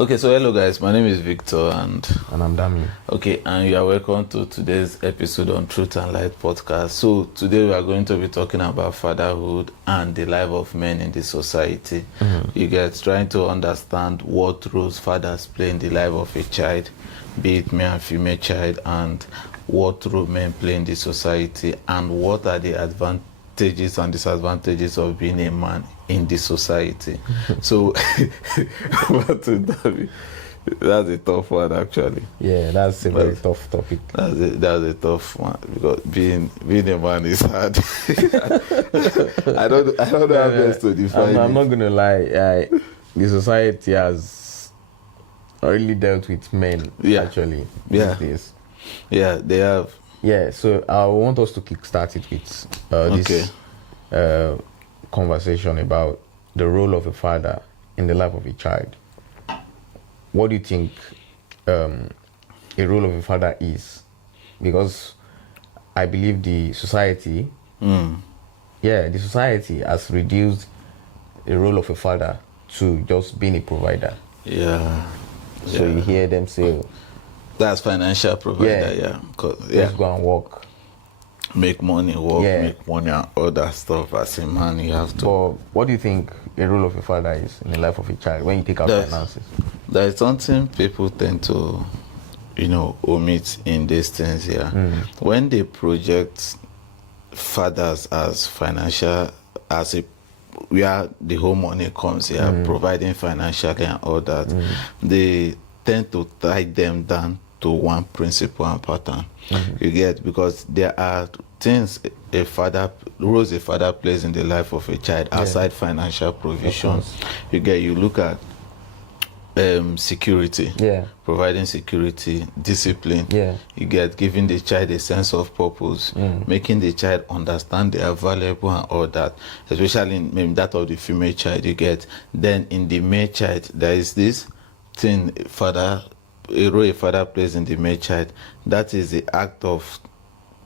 Okay, so hello guys, my name is Victor and I'm Dami. Okay, and you are welcome to today's episode on Truth and Light podcast. So today we are going to be talking about fatherhood and the life of men in the society. You get trying to understand what roles fathers play in the life of a child, be it male and female child, and what role men play in the society, and what are the advantages and disadvantages of being a man in the society. So what to do? That's a tough one, actually. Yeah, that's a very tough topic. That's a tough one because being a man is hard. I don't know how best to define I'm it. not gonna lie. The society has really dealt with men. Actually, these days. Yeah, they have. Yeah, so I want us to kickstart it with this conversation about the role of a father in the life of a child. What do you think a role of a father is? Because I believe the society, the society has reduced the role of a father to just being a provider. Yeah. So you hear them say, that's financial provider, Let's go and work. Make money, make money and all that stuff. As a man, you have to. But what do you think the role of a father is in the life of a child when you take out finances? There is something people tend to, omit in these things here. When they project fathers as financial, where the whole money comes here, providing financially and all that, they tend to tie them down to one principle and pattern. You get, because there are things roles a father plays in the life of a child outside financial provision. You look at security, providing security, discipline. You get giving the child a sense of purpose, making the child understand they are valuable and all that, especially in maybe that of the female child. You get, then in the male child there is this thing a role a father plays in the male child, that is the act of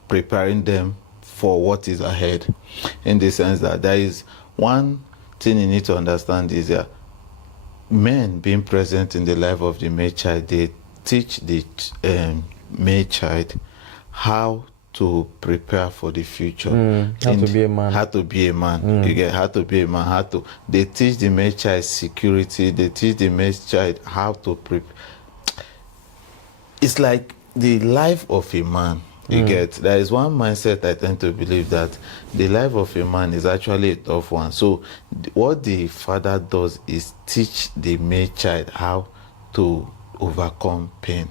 preparing them for what is ahead, in the sense that there is one thing you need to understand is that men being present in the life of the male child, they teach the male child how to prepare for the future. How to be a man. How to be a man. You get how to be a man. They teach the male child security. They teach the male child how to prepare. It's like the life of a man. You get, there is one mindset I tend to believe that the life of a man is actually a tough one. So what the father does is teach the male child how to overcome pain,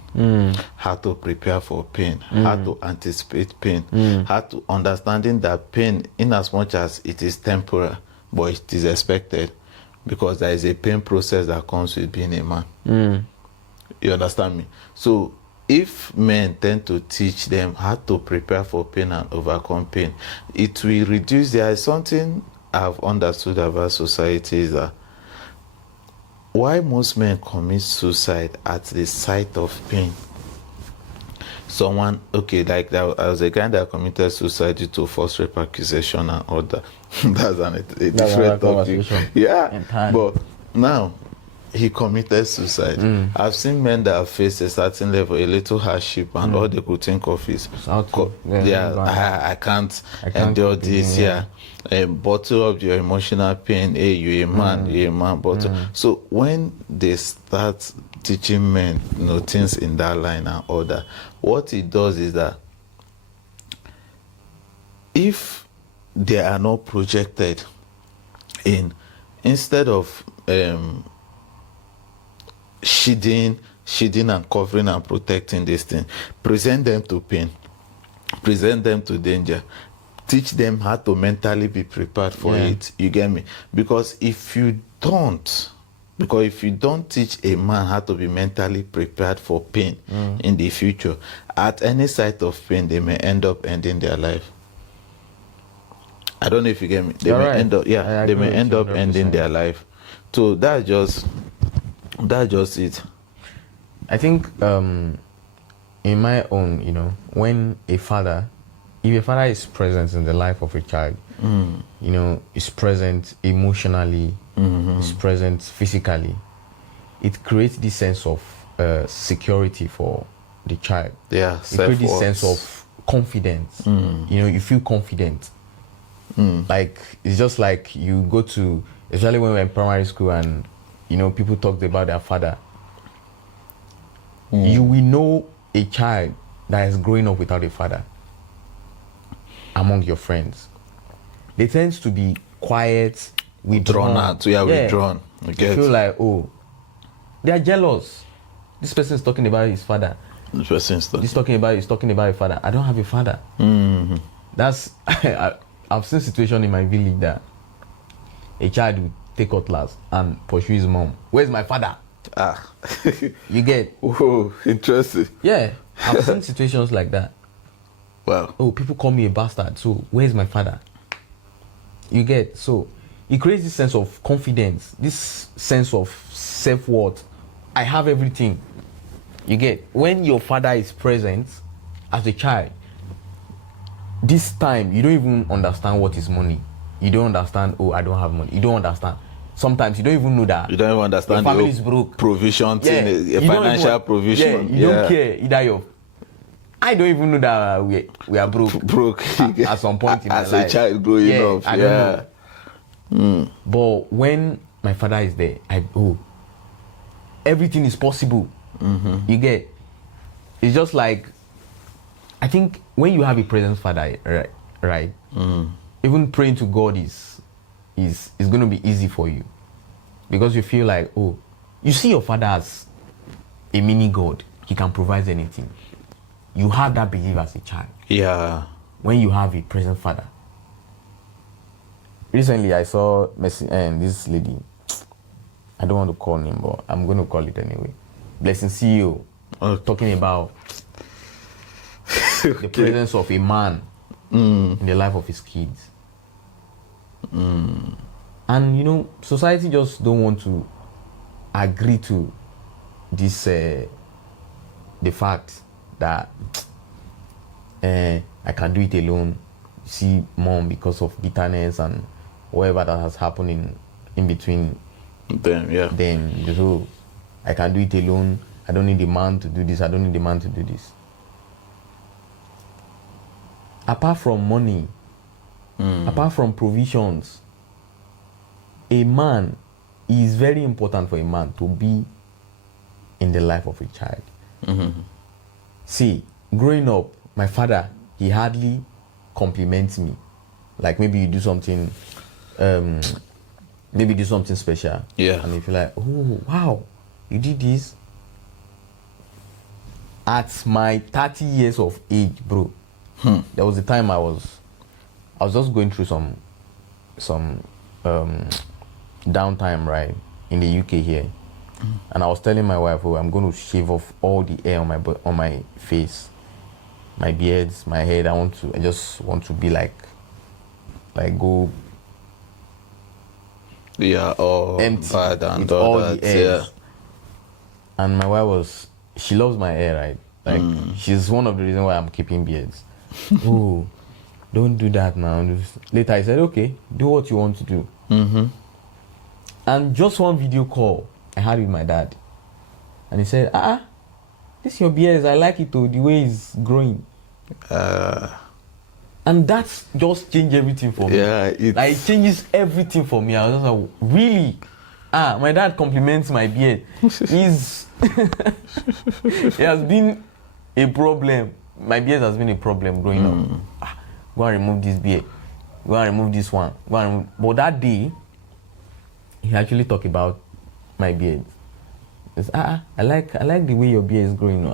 how to prepare for pain, how to anticipate pain, how to understanding that pain, in as much as it is temporary, but it is expected, because there is a pain process that comes with being a man. You understand me? So if men tend to teach them how to prepare for pain and overcome pain, it will reduce. There is something I've understood about society is that why most men commit suicide at the sight of pain. Someone, like there was a guy that committed suicide due to false rape accusation and all that. That's a different topic. Yeah, but now he committed suicide. I've seen men that have faced a certain level, a little hardship, and all they could think of is, I can't endure this. Bottle up your emotional pain. Hey, you're a man. Bottle. So when they start teaching men, things in that line and all that, what it does is that if they are not projected instead of shielding and covering and protecting this thing, present them to pain, present them to danger, teach them how to mentally be prepared for it. You get me? Because if you don't teach a man how to be mentally prepared for pain in the future, at any sight of pain, they may end up ending their life. I don't know if you get me. They may end up ending their life. So that's just it. I think in my own, when if a father is present in the life of a child, is present emotionally, is present physically, it creates this sense of security for the child. Yeah, it creates this sense of confidence. You know, you feel confident. Like, it's just like you go to, especially when we're in primary school and, you know, people talked about their father. You will know a child that is growing up without a father among your friends. They tend to be quiet, withdrawn. Withdrawn. You feel like, oh, they are jealous. This person is talking about his father. This person is talking about a father. I don't have a father. That's I've seen situation in my village that a child will take cutlass and pursue his mom. Where's my father? You get? Oh, interesting. Yeah, I've seen situations like that. Wow. Oh, people call me a bastard. So where's my father? You get? So it creates this sense of confidence, this sense of self-worth. I have everything. You get? When your father is present as a child, this time you don't even understand what is money. You don't understand, oh, I don't have money. You don't understand. Sometimes you don't even know that. You don't even understand your family is broke. Provision thing, a financial provision. You don't care either. I don't even know that we are broke. At some point in my life. As a child growing up. I don't know. But when my father is there, everything is possible. You get? It's just like, I think when you have a present father, right? Even praying to God is going to be easy for you, because you feel like, oh, you see your father as a mini God. He can provide anything. You have that belief as a child. Yeah. When you have a present father. Recently, I saw this lady. I don't want to call him, but I'm going to call it anyway. Blessing CEO, talking about the presence of a man in the life of his kids. And you know, society just don't want to agree to this the fact that I can do it alone. See mom, because of bitterness and whatever that has happened in between them. So I can do it alone. I don't need a man to do this. I don't need a man to do this. Apart from money, apart from provisions, a man, is very important for a man to be in the life of a child. See, growing up, my father, he hardly compliments me. Like, maybe you do something, special. Yeah. And you feel like, oh, wow, you did this. At my 30 years of age, bro, there was a time I was just going through some downtime, right, in the UK here. And I was telling my wife, oh, I'm going to shave off all the hair on my face, my beards, my head. I just want to be like go empty bad and with all that, the hairs. And my wife she loves my hair, right? Like, she's one of the reasons why I'm keeping beards. Oh, don't do that now. Later I said, okay, do what you want to do. And just one video call I had with my dad, and he said, this your beard, I like it too, the way it's growing. And that's just changed everything for me. Yeah, it changes everything for me. I was just like, really? My dad compliments my beard. It has been a problem. My beard has been a problem growing up. Go and remove this beard. Go and remove this one. But that day, he actually talked about my beard. It's, I like the way your beard is growing.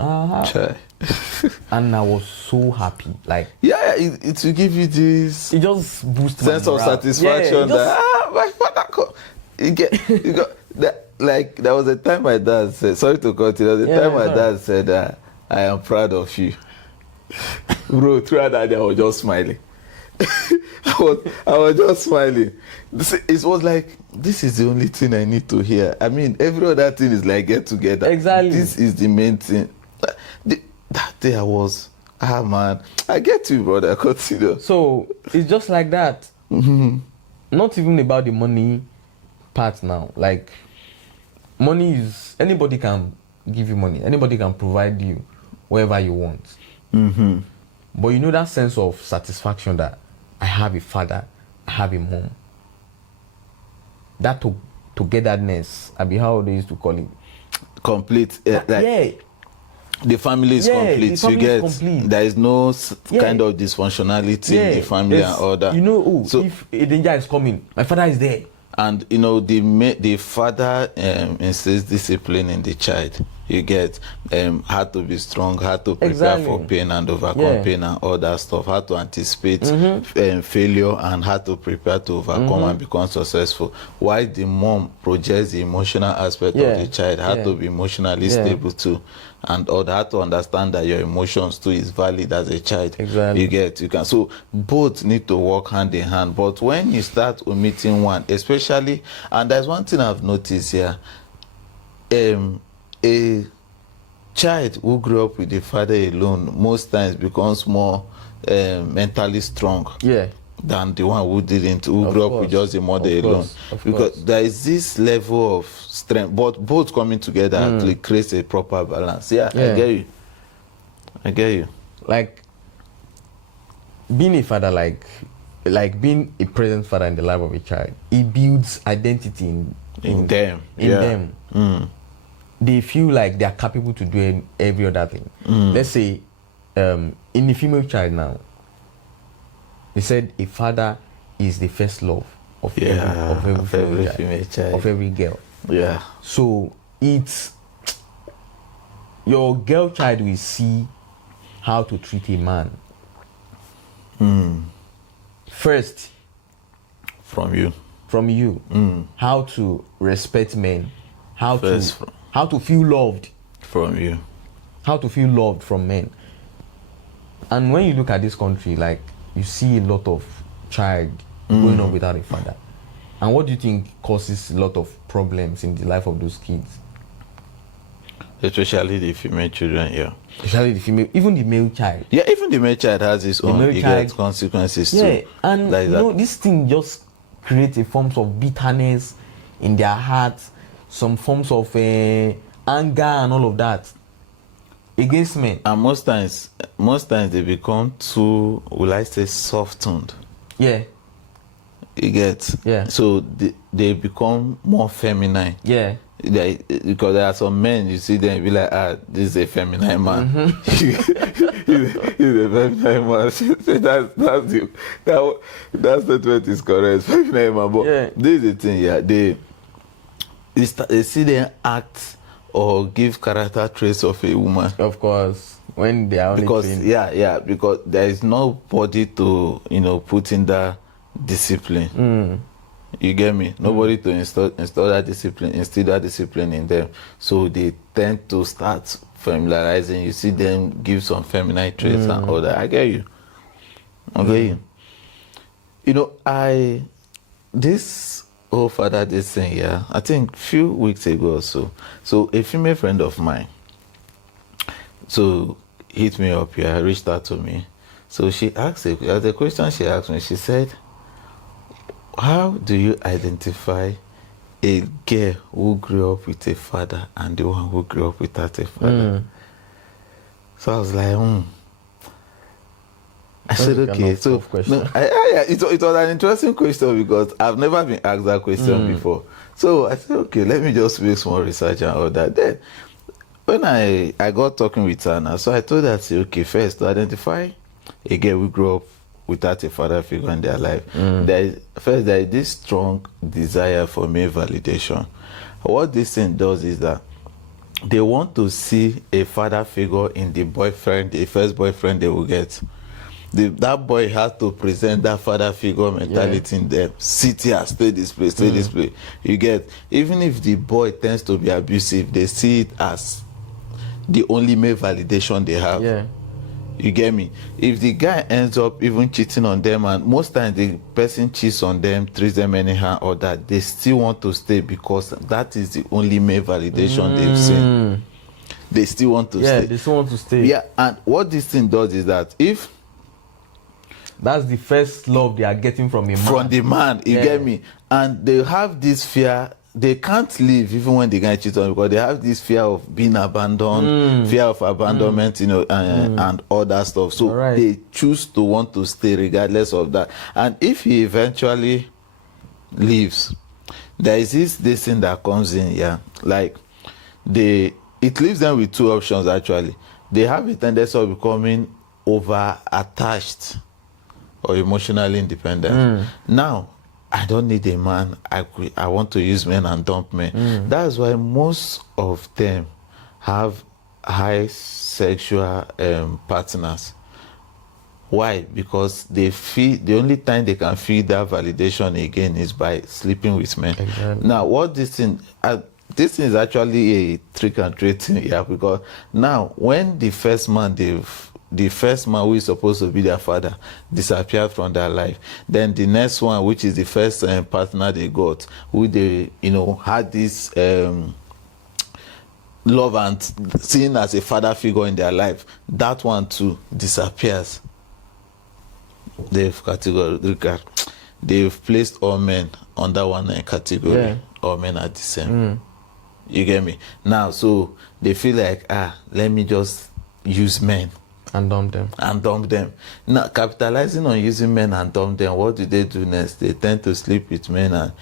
And I was so happy. Like, it will give you this. It just boosts sense of satisfaction. My father. You got that. Like, there was a time my dad said. Sorry to cut you. There was a time my dad said, "I am proud of you." Bro, throughout that day, I was just smiling. I was just smiling. It was like, this is the only thing I need to hear. I mean, every other thing is like, get together. Exactly. This is the main thing. That day I was, man, I get you, brother. Consider. So it's just like that. Not even about the money part now. Like, money is anybody can give you money, anybody can provide you whatever you want. But you know that sense of satisfaction that I have a father, I have a mom. That togetherness, I mean, how they used to call it. Complete. Yeah. The family is complete. The family you get is complete. there is no kind of dysfunctionality in the family and all that. You know, so if a danger is coming, my father is there. And you know, the father insists discipline in the child. You get how to be strong, how to prepare for pain and overcome pain and all that stuff, how to anticipate failure and how to prepare to overcome and become successful. While the mom projects the emotional aspect of the child, how to be emotionally stable too, and all that, how to understand that your emotions too is valid as a child. Exactly. You can, so both need to work hand in hand. But when you start omitting one, especially, and there's one thing I've noticed here, a child who grew up with the father alone most times becomes more mentally strong than the one who didn't, who grew up with just the mother alone. Because there is this level of strength, but both coming together actually creates a proper balance. I get you. Like being a father, like being a present father in the life of a child, it builds identity in them. They feel like they are capable to do every other thing. Let's say in the female child now, they said a father is the first love of every female child, of every girl. Yeah. So it's your girl child will see how to treat a man first from you. How to respect men, how to feel loved from you, how to feel loved from men. And when you look at this country, like, you see a lot of child growing up without a father. And what do you think causes a lot of problems in the life of those kids? Especially the female children, Especially the female, even the male child. Yeah, even the male child has its own consequences too. And like you know, this thing just creates a form of bitterness in their hearts, some forms of anger and all of that against men. And most times they become too, will I say, soft-toned. Yeah. You get? Yeah. So they become more feminine. Yeah. Because there are some men, you see them, be like, this is a feminine man. He's a feminine man. That statement is correct. Feminine man. But this is the thing, they see them act or give character traits of a woman. Of course. When they are only trained. Because there is nobody to, put in that discipline. You get me? Nobody to instill that discipline in them. So they tend to start familiarizing. You see them give some feminine traits and all that. I get you. This whole father, this thing, I think few weeks ago or so a female friend of mine hit me up here, reached out to me. So she asked the question she asked me, she said, how do you identify a girl who grew up with a father and the one who grew up without a father? So I was like, I said, okay. So it was an interesting question because I've never been asked that question before. So I said, okay, let me just make some research and all that. Then when I got talking with her now, so I told her, okay, first to identify a girl who grew up without a father figure in their life, there is this strong desire for male validation. What this thing does is that they want to see a father figure in the first boyfriend they will get. That boy has to present that father figure mentality in them. Sit here, stay this place, stay this place. You get, even if the boy tends to be abusive, they see it as the only male validation they have. Yeah. You get me? If the guy ends up even cheating on them, and most times the person cheats on them, treats them anyhow or that, they still want to stay because that is the only male validation they've seen. They still want to stay. Yeah, they still want to stay. Yeah, and what this thing does is that if that's the first love they are getting from a man. From the man, you get me? And they have this fear they can't leave even when the guy cheats on them, because they have this fear of being abandoned, fear of abandonment, you know, and all that stuff. So they choose to want to stay regardless of that. And if he eventually leaves, there is this thing that comes in, yeah, like it leaves them with two options. Actually, they have a tendency of becoming over attached or emotionally independent. Now, I don't need a man. I want to use men and dump men. That's why most of them have high sexual partners. Why? Because they feel the only time they can feel that validation again is by sleeping with men. Exactly. Now, what this thing is actually a trick and treat thing, yeah, because now when the first man who is supposed to be their father disappeared from their life, then the next one, which is the first partner they got, who they, you know, had this love and seen as a father figure in their life, that one too disappears. They've placed all men under one category. Yeah. All men are the same. You get me? Now, so they feel like, let me just use men and dump them. Now, capitalizing on using men and dump them, what do they do next? They tend to sleep with men and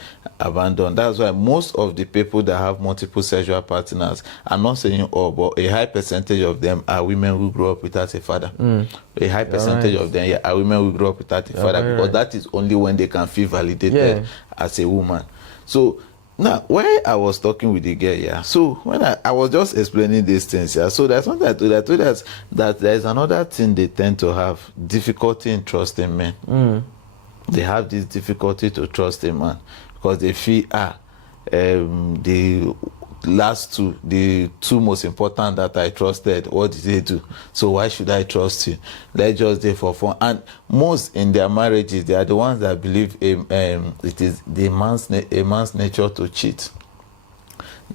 abandon. That's why most of the people that have multiple sexual partners, I'm not saying all, but a high percentage of them are women who grew up without a father. A high percentage of them are women who grew up without a father, because that is only when they can feel validated as a woman. So now, when I was talking with the girl, yeah, so when I was just explaining these things, yeah, so there's something I told her that there's another thing they tend to have, difficulty in trusting men. They have this difficulty to trust a man because they feel, the two most important that I trusted, what did they do? So why should I trust you? Let's just do for fun. And most in their marriages, they are the ones that believe it is a man's nature to cheat.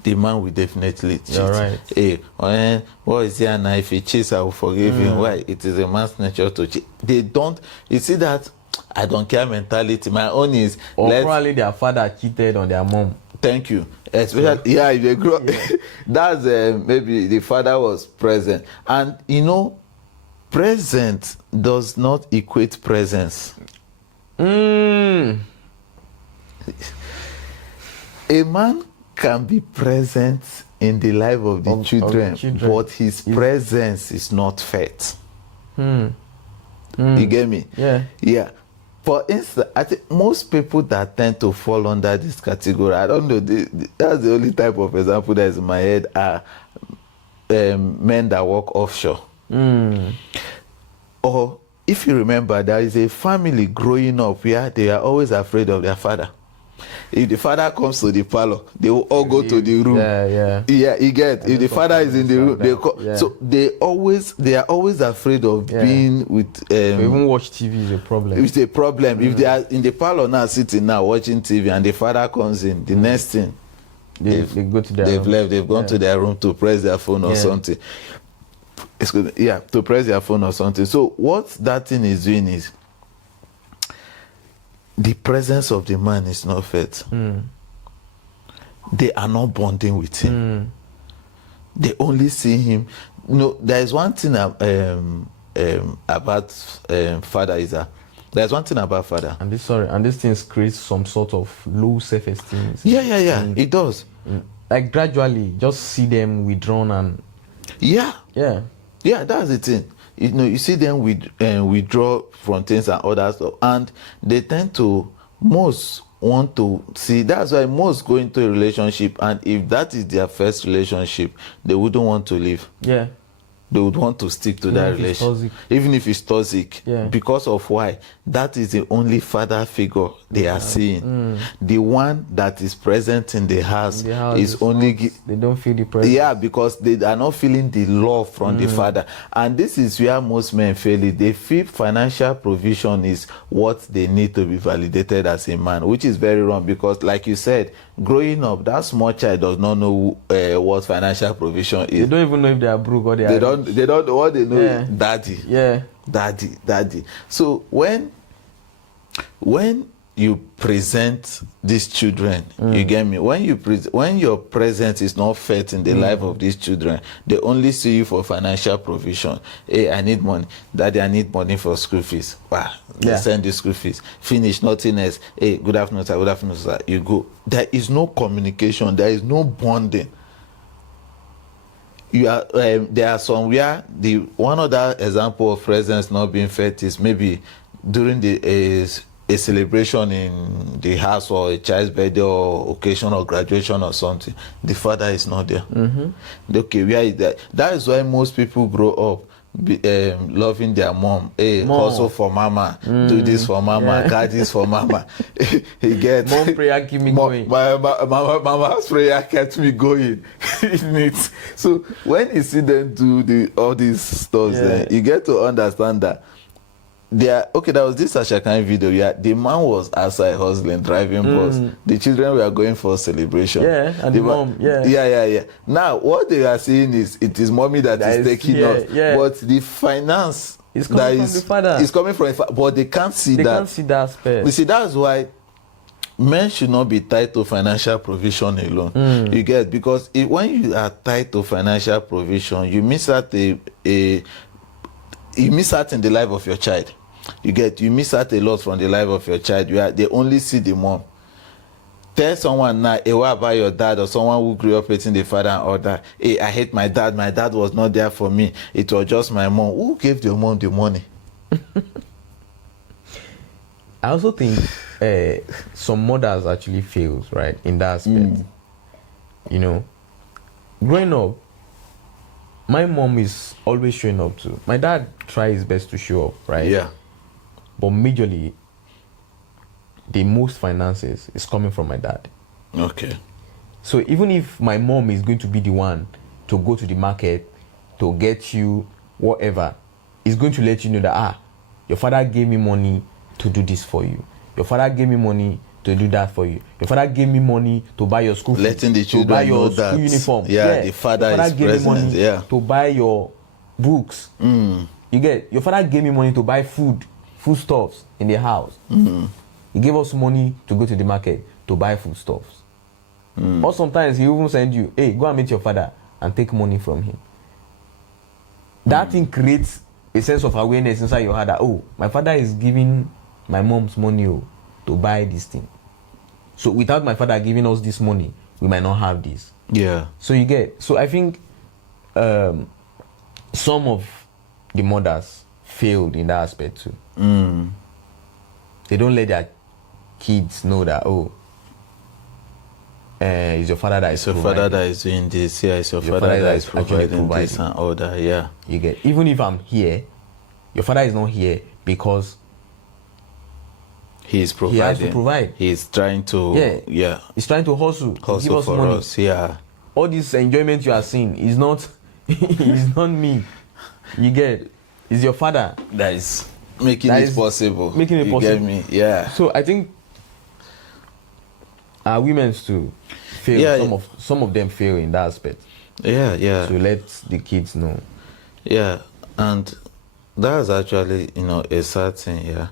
The man will definitely cheat. Right. Hey, what is there now? If he cheats, I will forgive him. Why? It is a man's nature to cheat. They don't. You see that I don't care mentality. My own is. Or probably their father cheated on their mom. Thank you. Especially, if they grow, that's maybe the father was present, and you know, present does not equate presence. A man can be present in the life of the children, but his presence is not felt. You get me? Yeah. For instance, I think most people that tend to fall under this category, I don't know, that's the only type of example that is in my head, are men that work offshore. Or if you remember, there is a family growing up where they are always afraid of their father. If the father comes to the parlor, they will all go to the room. Yeah, you get. If the father is in the room, so they are always afraid of being with. Even watch TV is a problem. It's a problem. If they are in the parlor now, sitting now watching TV, and the father comes in, the next thing they go to their they've left. They've gone to their room to press their phone or something. To press their phone or something. So what that thing is doing is, the presence of the man is not felt. They are not bonding with him. They only see him. No, there is one thing about father is that there's one thing about father. And this thing creates some sort of low self-esteem. It does. Like gradually, just see them withdrawn and. Yeah, that's the thing. You know, you see them withdraw from things and other stuff, and they tend to most want to see. That's why most go into a relationship, and if that is their first relationship, they wouldn't want to leave. They would want to stick to that relationship, even if it's toxic. Because of why? That is the only father figure they are seeing. The one that is present in the house is only. They don't feel the presence. Yeah, because they are not feeling the love from the father, and this is where most men fail it. They feel financial provision is what they need to be validated as a man, which is very wrong. Because, like you said, growing up, that small child does not know what financial provision is. They don't even know if they are broke or they are. They don't know. What they know is daddy. Daddy. So when you present these children. You get me? When your presence is not felt in the life of these children, they only see you for financial provision. Hey, I need money. Daddy, I need money for school fees. Wow, they send the school fees. Finish, nothing else. Hey, good afternoon, sir. Good afternoon, sir. You go. There is no communication. There is no bonding. You are there are somewhere the one other example of presence not being felt is maybe during a celebration in the house or a child's birthday or occasion or graduation or something. The father is not there. Okay, where is that? That is why most people grow up loving their mom. Hey, also for mama, do this for mama, God this for mama. He gets mom prayer keep me going. Mama's prayer kept me going. So when you see them do all these stuff, you get to understand that there was this Ashakan video. The man was outside hustling, driving bus. The children were going for a celebration. And the mom. Now what they are saying is it is mommy that is taking us, but the finance is coming from the father. Is coming from, but they can't see that. They can't see that aspect. You see, that's why men should not be tied to financial provision alone. You get, because when you are tied to financial provision, you miss out you miss out in the life of your child. You miss out a lot from the life of your child. They only see the mom. Tell someone now, what about your dad, or someone who grew up hating the father and all that. Hey, I hate my dad. My dad was not there for me. It was just my mom. Who gave your mom the money? I also think some mothers actually fails, right, in that aspect. You know, growing up, my mom is always showing up too. My dad tries his best to show up, right? Yeah. But majorly, the most finances is coming from my dad. Okay. So even if my mom is going to be the one to go to the market to get you whatever, is going to let you know that your father gave me money to do this for you. Your father gave me money to do that for you. Your father gave me money to buy your school fees, letting the children to buy your know that school uniform. the father is gave present. me money to buy your books. You get, your father gave me money to buy foodstuffs in the house. He gave us money to go to the market to buy foodstuffs. Or sometimes he even send you, hey, go and meet your father and take money from him. That thing creates a sense of awareness inside your heart that, my father is giving my mom's money to buy this thing. So without my father giving us this money, we might not have this. Yeah. So you get, so I think some of the mothers failed in that aspect too. They don't let their kids know that, it's your father that is your father that is doing this. Yeah, it's your father that is providing this and all that. Yeah. You get, even if I'm here, your father is not here because he is providing. He has to provide. He is trying to. Yeah. He's trying to hustle to give us for money. us. Yeah. All this enjoyment you are seeing is not, is not me. You get, it's your father that is making it possible. Making it possible. You get me? Yeah. So I think women's too fail. Yeah. Some of them fail in that aspect. Yeah. To let the kids know. Yeah, and that's actually a sad thing. Yeah.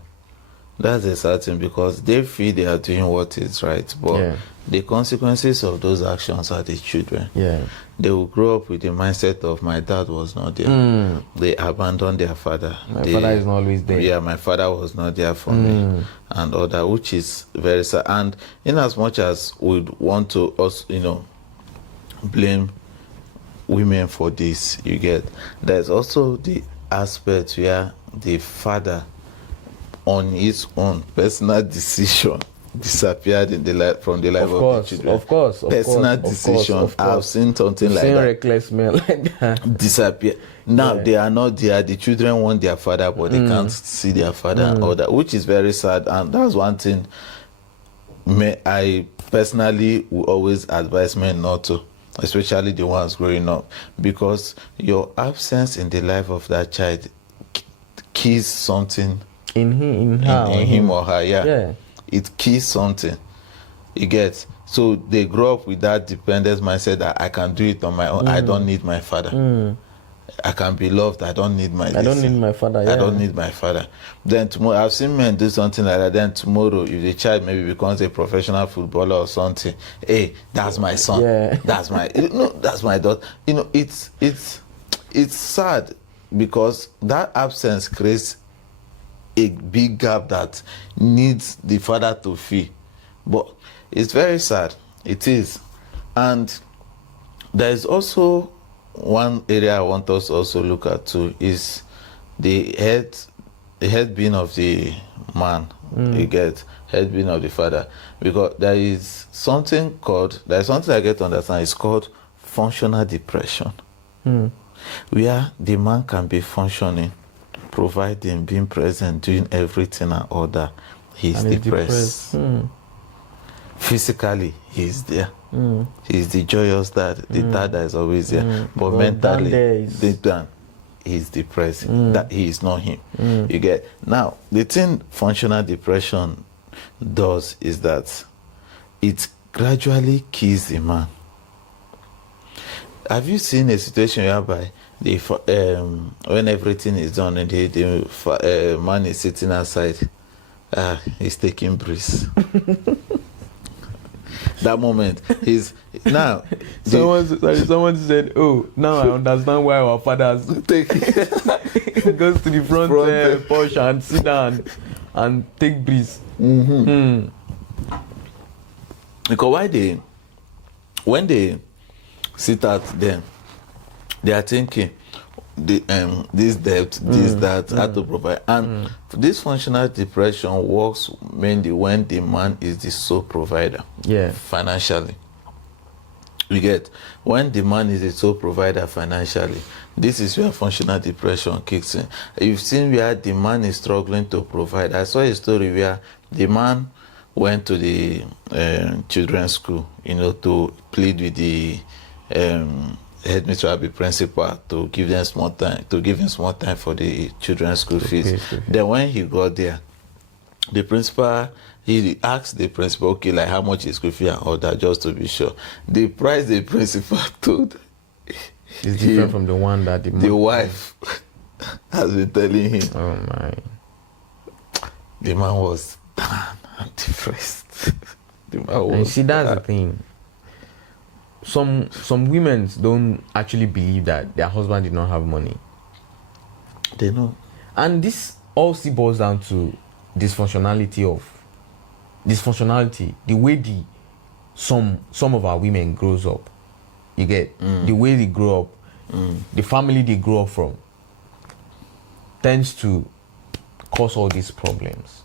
That's a sad thing because they feel they are doing what is right, but the consequences of those actions are the children. Yeah. They will grow up with the mindset of my dad was not there. They abandoned their father. My father is not always there. Yeah, my father was not there for me and all that, which is very sad. And in as much as we'd want to also, blame women for this, you get, there's also the aspect where the father on his own personal decision disappeared in the life from the life of the children. Of course. Personal decision. I've seen something like that. Reckless men like that. Disappear. Now they are not there. The children want their father, but they can't see their father and all that, which is very sad. And that's one thing I personally will always advise men not to, especially the ones growing up, because your absence in the life of that child keys something in him or her. Yeah. It keys something. You get, so they grow up with that dependence mindset that I can do it on my own. I don't need my father. I can be loved. I don't need my. I don't need my father. Yeah. I don't need my father. Then tomorrow, I've seen men do something like that. Then tomorrow, if the child maybe becomes a professional footballer or something, hey, that's my son. Yeah. That's my. That's my daughter. It's sad because that absence creates a big gap that needs the father to fill. But it's very sad. It is, and there is also one area I want us to also look at too is the head being of the man. You get head being of the father, because there is something I get to understand. It's called functional depression, where the man can be functioning, providing, being present, doing everything and all that. He's depressed. Physically, he's there. He's the joyous dad, the dad that is always there. But mentally, deep down, he's depressed. That he is not him. You get now the thing functional depression does is that it gradually kills the man. Have you seen a situation whereby when everything is done and the man is sitting outside, he's taking breeze? That moment, he's now. Someone said, "Oh, now I understand why our fathers Take goes to the front porch and sit down and take breeze." Because when they sit out there, they are thinking this debt, this that, how to provide. And this functional depression works mainly when the man is the sole provider. Yeah. Financially. You get, when the man is the sole provider financially, this is where functional depression kicks in. You've seen where the man is struggling to provide. I saw a story where the man went to the children's school, to plead with the headmistress, the principal, to give him small time for the children's school fees. Okay. Then when he got there, the principal, he asked the principal, okay, like how much is school fee and all that, just to be sure. The price the principal told is different from the one that the wife has been telling him. Oh my! The man was down and depressed. And see, that's the thing. Some women don't actually believe that their husband did not have money. They know. And this all boils down to dysfunctionality, the way some of our women grows up. You get the way they grow up, the family they grow up from tends to cause all these problems.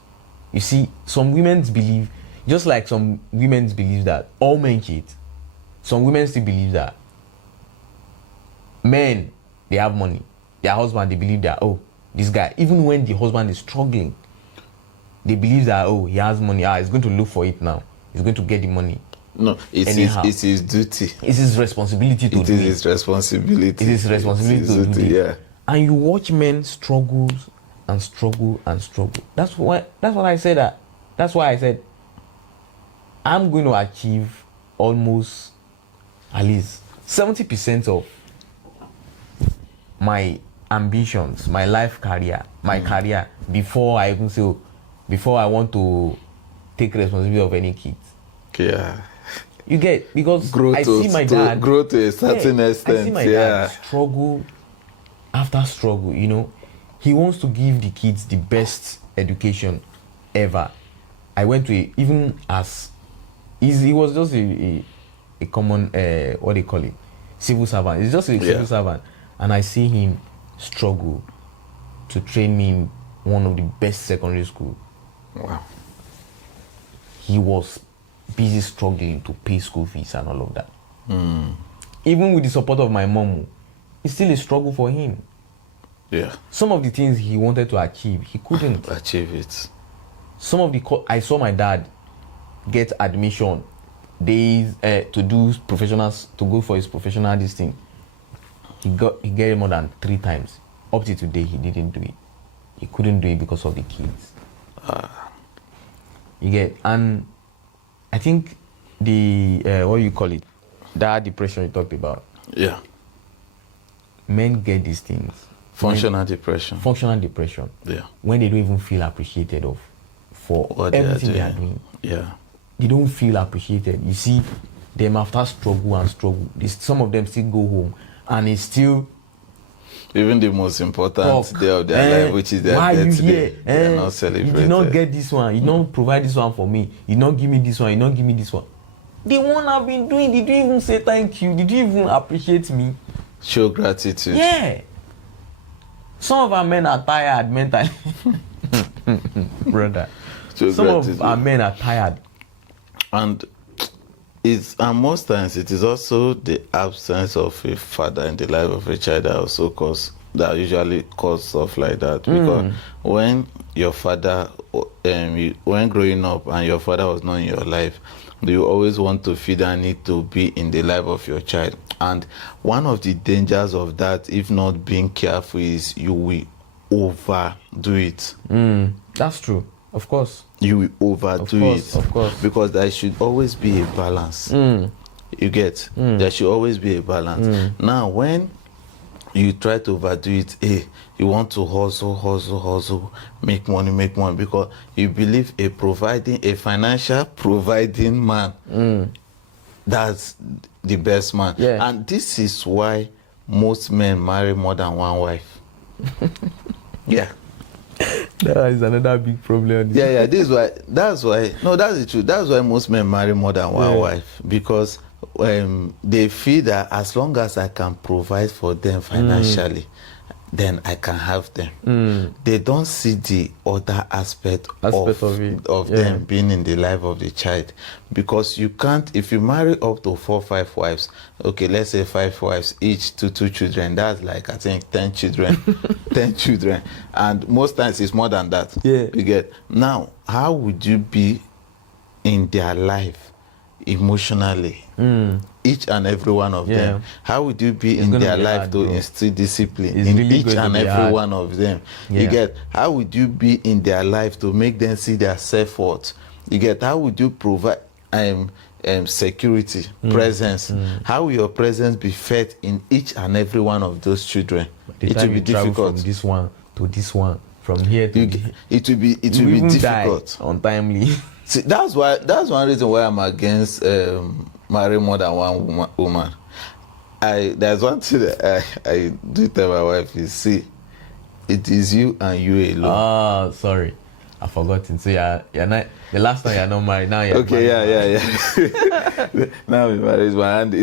You see, some women believe, just like some women believe that all men cheat, some women still believe that men, they have money. Their husband, they believe that, oh, this guy, even when the husband is struggling, they believe that, oh, he has money. He's going to look for it now. He's going to get the money. No, it's his duty. It's his responsibility to do it. It is his responsibility. It is his responsibility to do it. Yeah. And you watch men struggle and struggle and struggle. That's why I said I'm going to achieve almost at least 70% of my ambitions, my life career, career before I want to take responsibility of any kids. Yeah. You get, because I see my dad grow to a certain extent. I see my dad struggle after struggle. He wants to give the kids the best education ever. I went to he was just a common what they call it, civil servant. He's just a civil servant, and I see him struggle to train me in one of the best secondary school. Wow. He was busy struggling to pay school fees and all of that. Even with the support of my mom, it's still a struggle for him. Yeah. Some of the things he wanted to achieve, he couldn't achieve it. Some of the I saw my dad get admission days to do professionals, to go for his professional this thing. He get it more than 3 times. Up to today, he didn't do it. He couldn't do it because of the kids. You get, and I think the what you call it, that depression you talked about. Yeah. men get these things. Functional depression. Functional depression. Yeah. When they don't even feel appreciated of for What everything they are doing. Yeah. They don't feel appreciated. You see them after struggle and struggle. Some of them still go home and it's still even the most important talk. day of their life, which is their why birthday, they are not you celebrated. did not get this one. You don't provide this one for me. You don't give me this one. You don't give me this one. The one I've been doing, did you even say thank you? Did you even appreciate me? Show gratitude. Yeah. Some of our men are tired mentally. Brother. Show Some gratitude. of our men are tired. And most times it is also the absence of a father in the life of a child that usually cause stuff like that. Because when your father, when growing up and your father was not in your life, you always want to feel that need to be in the life of your child. And one of the dangers of that, if not being careful, is you will overdo it. That's true. Of course. You will overdo it. Of course. Because there should always be a balance. You get? There should always be a balance. Now, when you try to overdo it, you want to hustle, make money, because you believe a financial providing man, that's the best man. Yeah. And this is why most men marry more than one wife. Yeah. That is another big problem. Yeah, that's why that's the truth. That's why most men marry more than one wife, because they feel that as long as I can provide for them financially, then I can have them. They don't see the other aspect of them being in the life of the child, because you can't, if you marry up to 4 or 5 wives, okay, let's say 5 wives, each 2 children, that's like I think 10 children. 10 children, and most times it's more than that. You get? Now, how would you be in their life emotionally, each and every one of them? How would you be in their life to instill discipline in really each and every one of them? You get? How would you be in their life to make them see their self-worth? You get? How would you provide security, presence? How will your presence be felt in each and every one of those children? It will be difficult. From this one to this one, from here to it will be difficult. Untimely. See, that's one reason why I'm against marrying more than one woman. There's one thing that I do tell my wife is, see, it is you and you alone. Sorry, I forgot. So you're not, the last time you're not married, now you're married. Yeah. Now we're married, and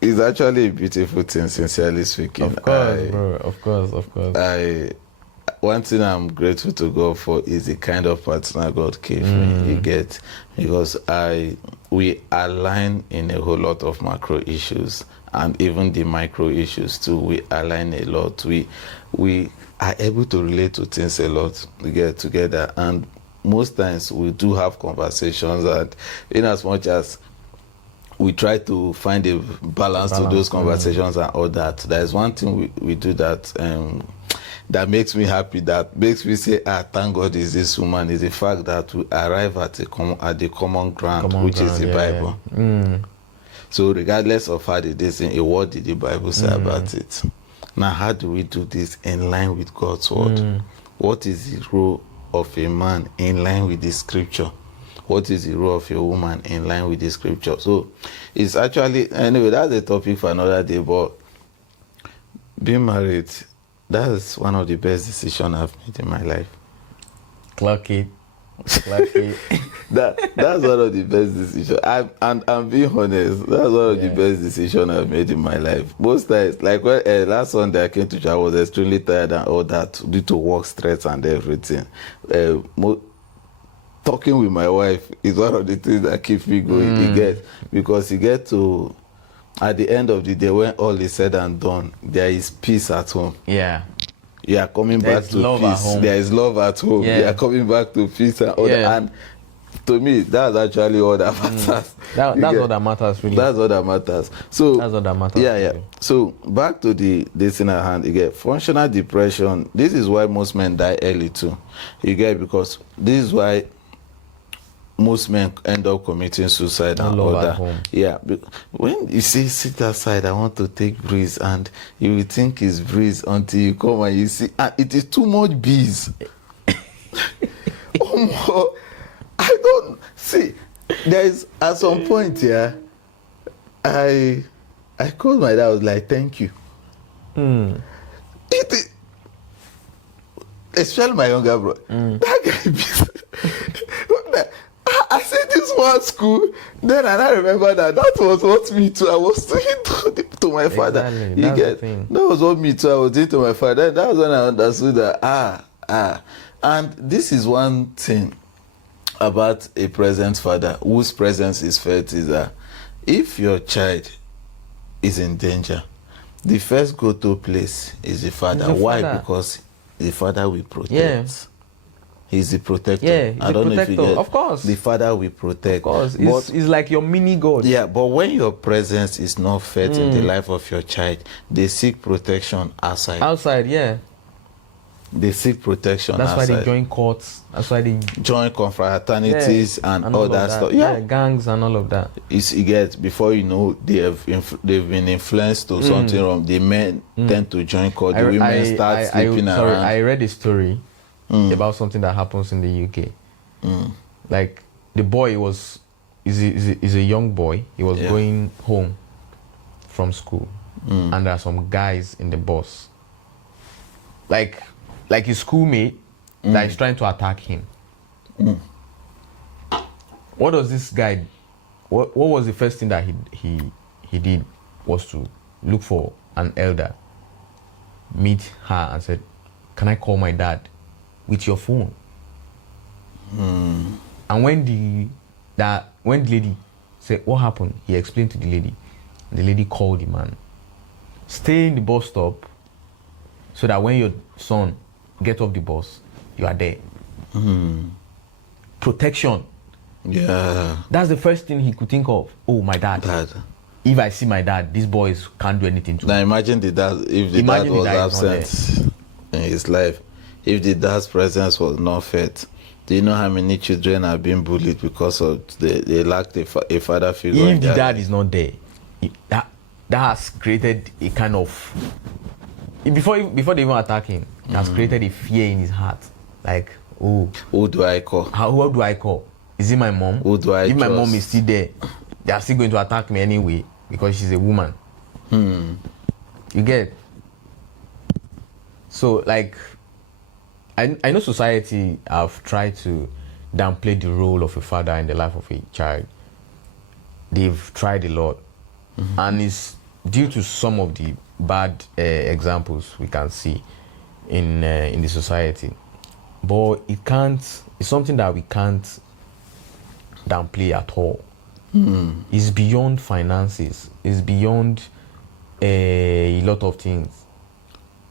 it's actually a beautiful thing, sincerely speaking. Of course, bro. Of course. One thing I'm grateful to God for is the kind of partner God gave me. You get? Because we align in a whole lot of macro issues, and even the micro issues too. We align a lot. We are able to relate to things a lot. We get together, and most times we do have conversations, and in as much as we try to find a balance to those conversations and all that, there's one thing we do that makes me happy, that makes me say, thank God is this woman, is the fact that we arrive at the common ground, which is the Bible. So regardless of how it is, what did the Bible say about it? Now, how do we do this in line with God's word? What is the role of a man in line with the scripture? What is the role of a woman in line with the scripture? So it's actually, anyway, that's a topic for another day, but being married, that's one of the best decisions I've made in my life. Clock it. That's one of the best decisions. I'm being honest. That's one of the best decisions I've made in my life. Most times, like when last Sunday I came to church, I was extremely tired and all that due to work stress and everything. Talking with my wife is one of the things that keeps me going. Because you get to, at the end of the day, when all is said and done, there is peace at home. Yeah. You are coming back to peace. There is love at home. You are coming back to peace and all that. And to me, that's actually all that matters. That's all that matters, really. That's all that matters. So that's all that matters. Yeah. So back to this in our hand, you get functional depression. This is why most men die early too. You get, because this is why most men end up committing suicide and all love at that. home. Yeah, when you say sit outside, I want to take breeze, and you will think it's breeze until you come and you see, and it is too much bees. Oh, I don't see. There is at some point here, I called my dad. I was like, "Thank you." It is, especially my younger brother. That guy bees. I said this one school, then I remember that was what me too. I was doing to my father. Exactly. That's the thing. That was what me too. I was doing to my father. That was when I understood that and this is one thing about a present father whose presence is felt is that if your child is in danger, the first go-to place is the father. Why? Because the father will protect. Yeah. He's the protector. Yeah, he's I don't the protector. know if you get, of course. the father will protect. Of course. It's like your mini God. Yeah, but when your presence is not felt in the life of your child, they seek protection outside. Outside, yeah. They seek protection That's outside. why they join courts. That's why they join confraternities and all that stuff. Yeah, gangs and all of that. You get, before you know, they've been influenced to something wrong. The men tend to join court. The women start sleeping around. I read a story about something that happens in the UK. Like the boy is a young boy. He was going home from school, and there are some guys in the bus, like his schoolmate, that is trying to attack him. What does this guy? What was the first thing that he did was to look for an elder, meet her, and said, "Can I call my dad with your phone?" And when the lady said, "What happened?" he explained to the lady. The lady called the man. Stay in the bus stop so that when your son gets off the bus, you are there. Protection. Yeah. That's the first thing he could think of. Oh, my dad. If I see my dad, these boys can't do anything to me. Now imagine if the dad was absent in his life. If the dad's presence was not felt, do you know how many children are being bullied because of they lacked a father figure? If the dad is not there, that has created a kind of, before they even attack him, it has created a fear in his heart. Like, oh, who do I call? Who do I call? Is it my mom? Who do I If my trust? mom is still there, they are still going to attack me anyway because she's a woman. You get? So, like, I know society have tried to downplay the role of a father in the life of a child. They've tried a lot. And it's due to some of the bad examples we can see in the society. But it's something that we can't downplay at all. It's beyond finances. It's beyond a lot of things.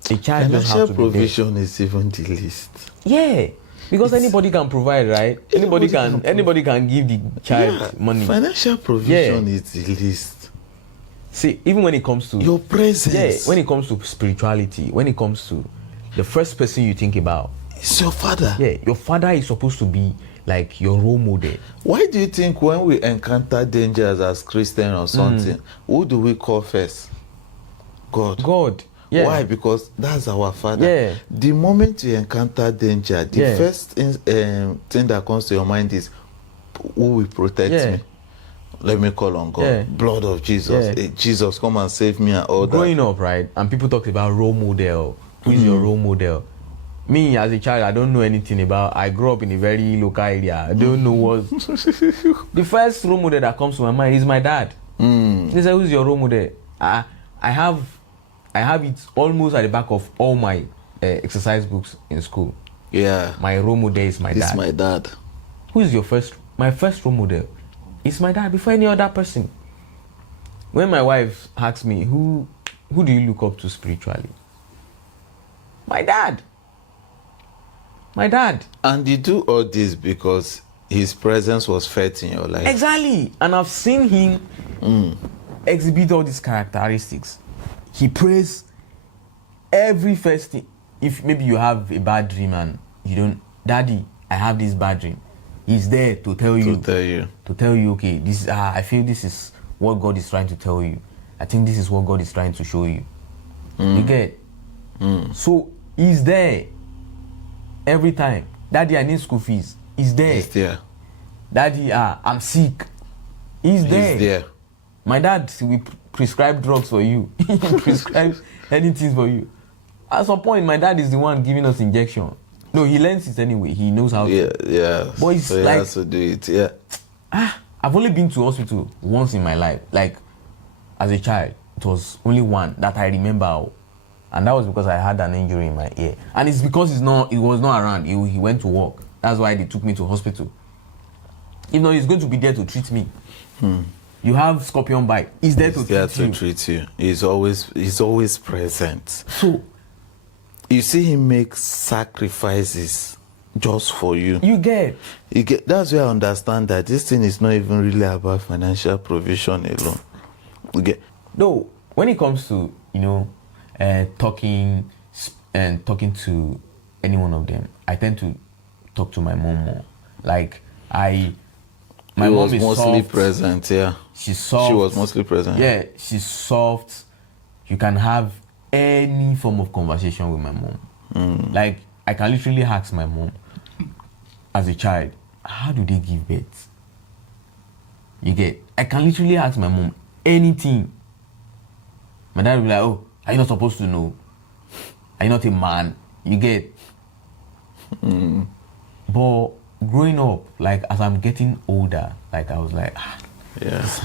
A child doesn't have to provision is even the least. Yeah, because anybody can provide, right? Anybody can give the child money. Financial provision is the least. See, even when it comes to your presence, when it comes to spirituality, when it comes to the first person you think about, it's your father. Yeah, your father is supposed to be like your role model. Why do you think when we encounter dangers as Christian or something, who do we call first? God. Yeah. Why? Because that's our father. Yeah. The moment you encounter danger, the first thing that comes to your mind is, who will protect me? Let me call on God. Yeah. Blood of Jesus. Hey, Jesus, come and save me and all that. Growing up, right, and people talk about role model. Who is your role model? Me, as a child, I don't know anything about. I grew up in a very local area. I don't know what. The first role model that comes to my mind is my dad. They say, "Who's your role model?" I have it almost at the back of all my exercise books in school. Yeah. My role model is my dad. It's my dad. Who is your first? My first role model is my dad before any other person. When my wife asks me, who do you look up to spiritually? My dad. My dad. And you do all this because his presence was felt in your life. Exactly. And I've seen him exhibit all these characteristics. He prays every first thing. If maybe you have a bad dream and you don't, "Daddy, I have this bad dream." He's there to tell you. Okay, this is I feel this is what God is trying to tell you. I think this is what God is trying to show you. You get? So he's there every time. Daddy, I need school fees. He's there. He's there. Daddy, I'm sick. He's there. He's there. My dad will prescribe drugs for you. He prescribes anything for you. At some point, my dad is the one giving us injection. No, he learns it anyway. He knows how to. Yeah. But it's so he like, has to do it, yeah. I've only been to hospital once in my life. Like, as a child, it was only one that I remember. And that was because I had an injury in my ear. And it's because it was not around. He went to work. That's why they took me to hospital. You know, he's going to be there to treat me. You have scorpion bite. He's there to treat you. He's always present. So, you see him make sacrifices just for you. You get. That's where I understand that this thing is not even really about financial provision alone. You get. No, when it comes to, talking to any one of them, I tend to talk to my mom more. Like, my mom is mostly soft. present, yeah. She's soft. She was mostly present. Yeah, she's soft. You can have any form of conversation with my mom. Like, I can literally ask my mom, as a child, how do they give birth? You get? I can literally ask my mom anything. My dad will be like, oh, are you not supposed to know? Are you not a man? You get? But growing up, like, as I'm getting older, like, I was like, this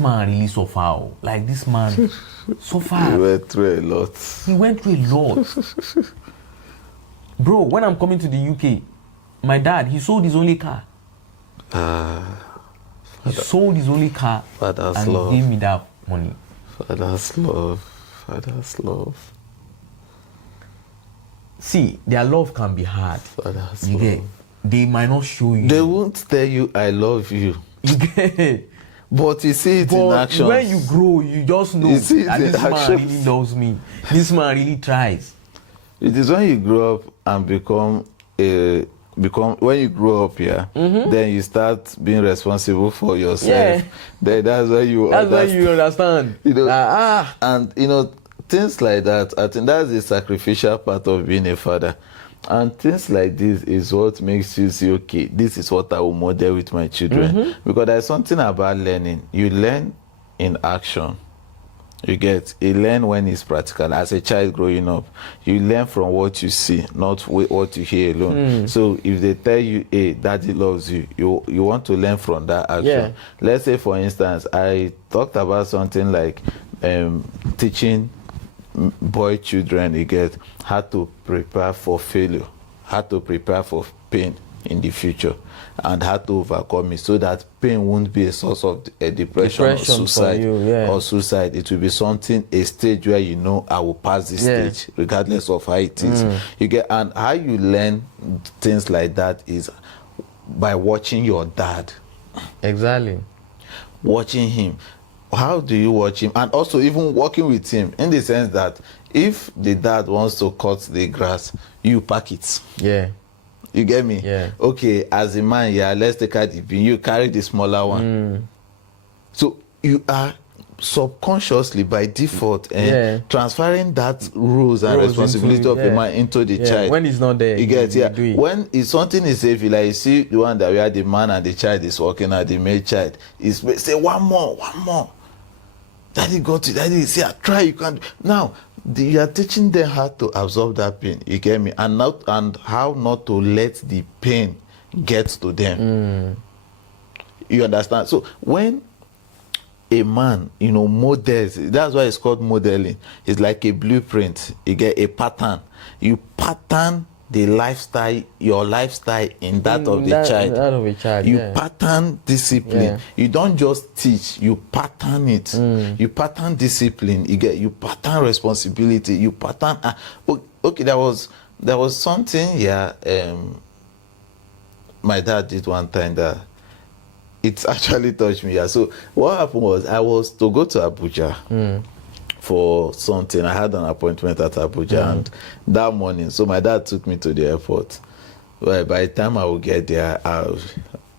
man really suffer. Like, this man suffer. He went through a lot. Bro, when I'm coming to the UK, my dad, he sold his only car. He sold his only car and he gave me that money. Father's love. See, their love can be hard. Father's you love. Get? They might not show you. They won't tell you, I love you. You get? But you see it in action. When you grow, you just know that this man really loves me. This man really tries. It is when you grow up and become when you grow up here, then you start being responsible for yourself. Yeah. Then that's when you understand. And things like that, I think that's the sacrificial part of being a father. And things like this is what makes you say, okay, this is what I will model with my children. Because there's something about learning. You learn in action. You learn when it's practical. As a child growing up, you learn from what you see, not what you hear alone. So if they tell you, hey, daddy loves you, you want to learn from that action. Yeah. Let's say, for instance, I talked about something like teaching boy children, how to prepare for failure, how to prepare for pain in the future, and how to overcome it so that pain won't be a source of depression or suicide. It will be a stage where I will pass this stage regardless of how it is. And how you learn things like that is by watching your dad. Exactly. Watching him. How do you watch him? And also even working with him, in the sense that if the dad wants to cut the grass, you pack it. Yeah. You get me? Yeah. Okay, as a man, let's take out the bin. You carry the smaller one. So you are subconsciously, by default, transferring that roles and responsibility of a man into the child. When he's not there, you get do it. When something is heavy, like you see the one that where the man and the child is working at, the male child is say one more. Daddy got it. Daddy say, try. You can't. Now you are teaching them how to absorb that pain. You get me? And how not to let the pain get to them. You understand? So when a man, models, that's why it's called modeling. It's like a blueprint. You get a pattern. You pattern your lifestyle in that of the child. That of a child. You pattern discipline. Yeah. You don't just teach, you pattern it. You pattern discipline. You pattern responsibility. You pattern. Okay, there was something my dad did one time that it actually touched me. So what happened was I was to go to Abuja for something. I had an appointment at Abuja and that morning, so my dad took me to the airport. Well, by the time I will get there,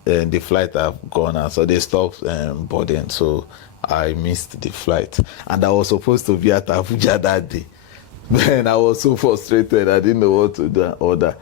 the flight have gone out, so they stopped boarding. So I missed the flight, and I was supposed to be at Abuja that day. Then I was so frustrated, I didn't know what to do and order.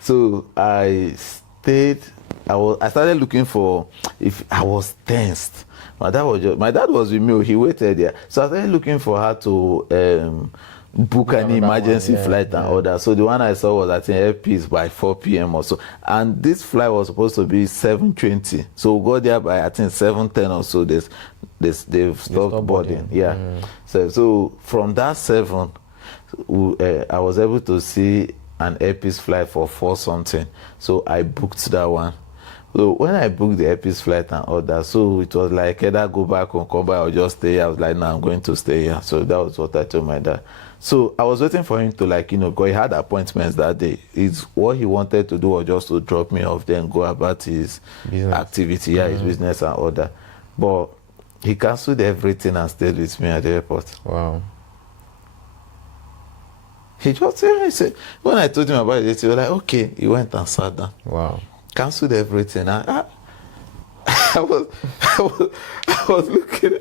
So I stayed. I started looking for, if I was tensed. My dad was with me. He waited there, so I started looking for her to book an emergency flight and order. So the one I saw was at Airpeace by 4 p.m. or so, and this flight was supposed to be 7:20. So we got there by, I think, 7:10 or so. They've stopped boarding. Yeah. So from that 7, I was able to see an Airpeace flight for 4 something. So I booked that one. So when I booked the Airpeace flight and order, so it was like either go back or come back or just stay here. I was like, no, I'm going to stay here. So that was what I told my dad. So I was waiting for him to, like, go. He had appointments that day. What he wanted to do was just to drop me off, then go about his activity, his business and order. But he cancelled everything and stayed with me at the airport. Wow. He said, when I told him about it, he was like, okay. He went and sat down. Wow. Cancelled everything. I was looking.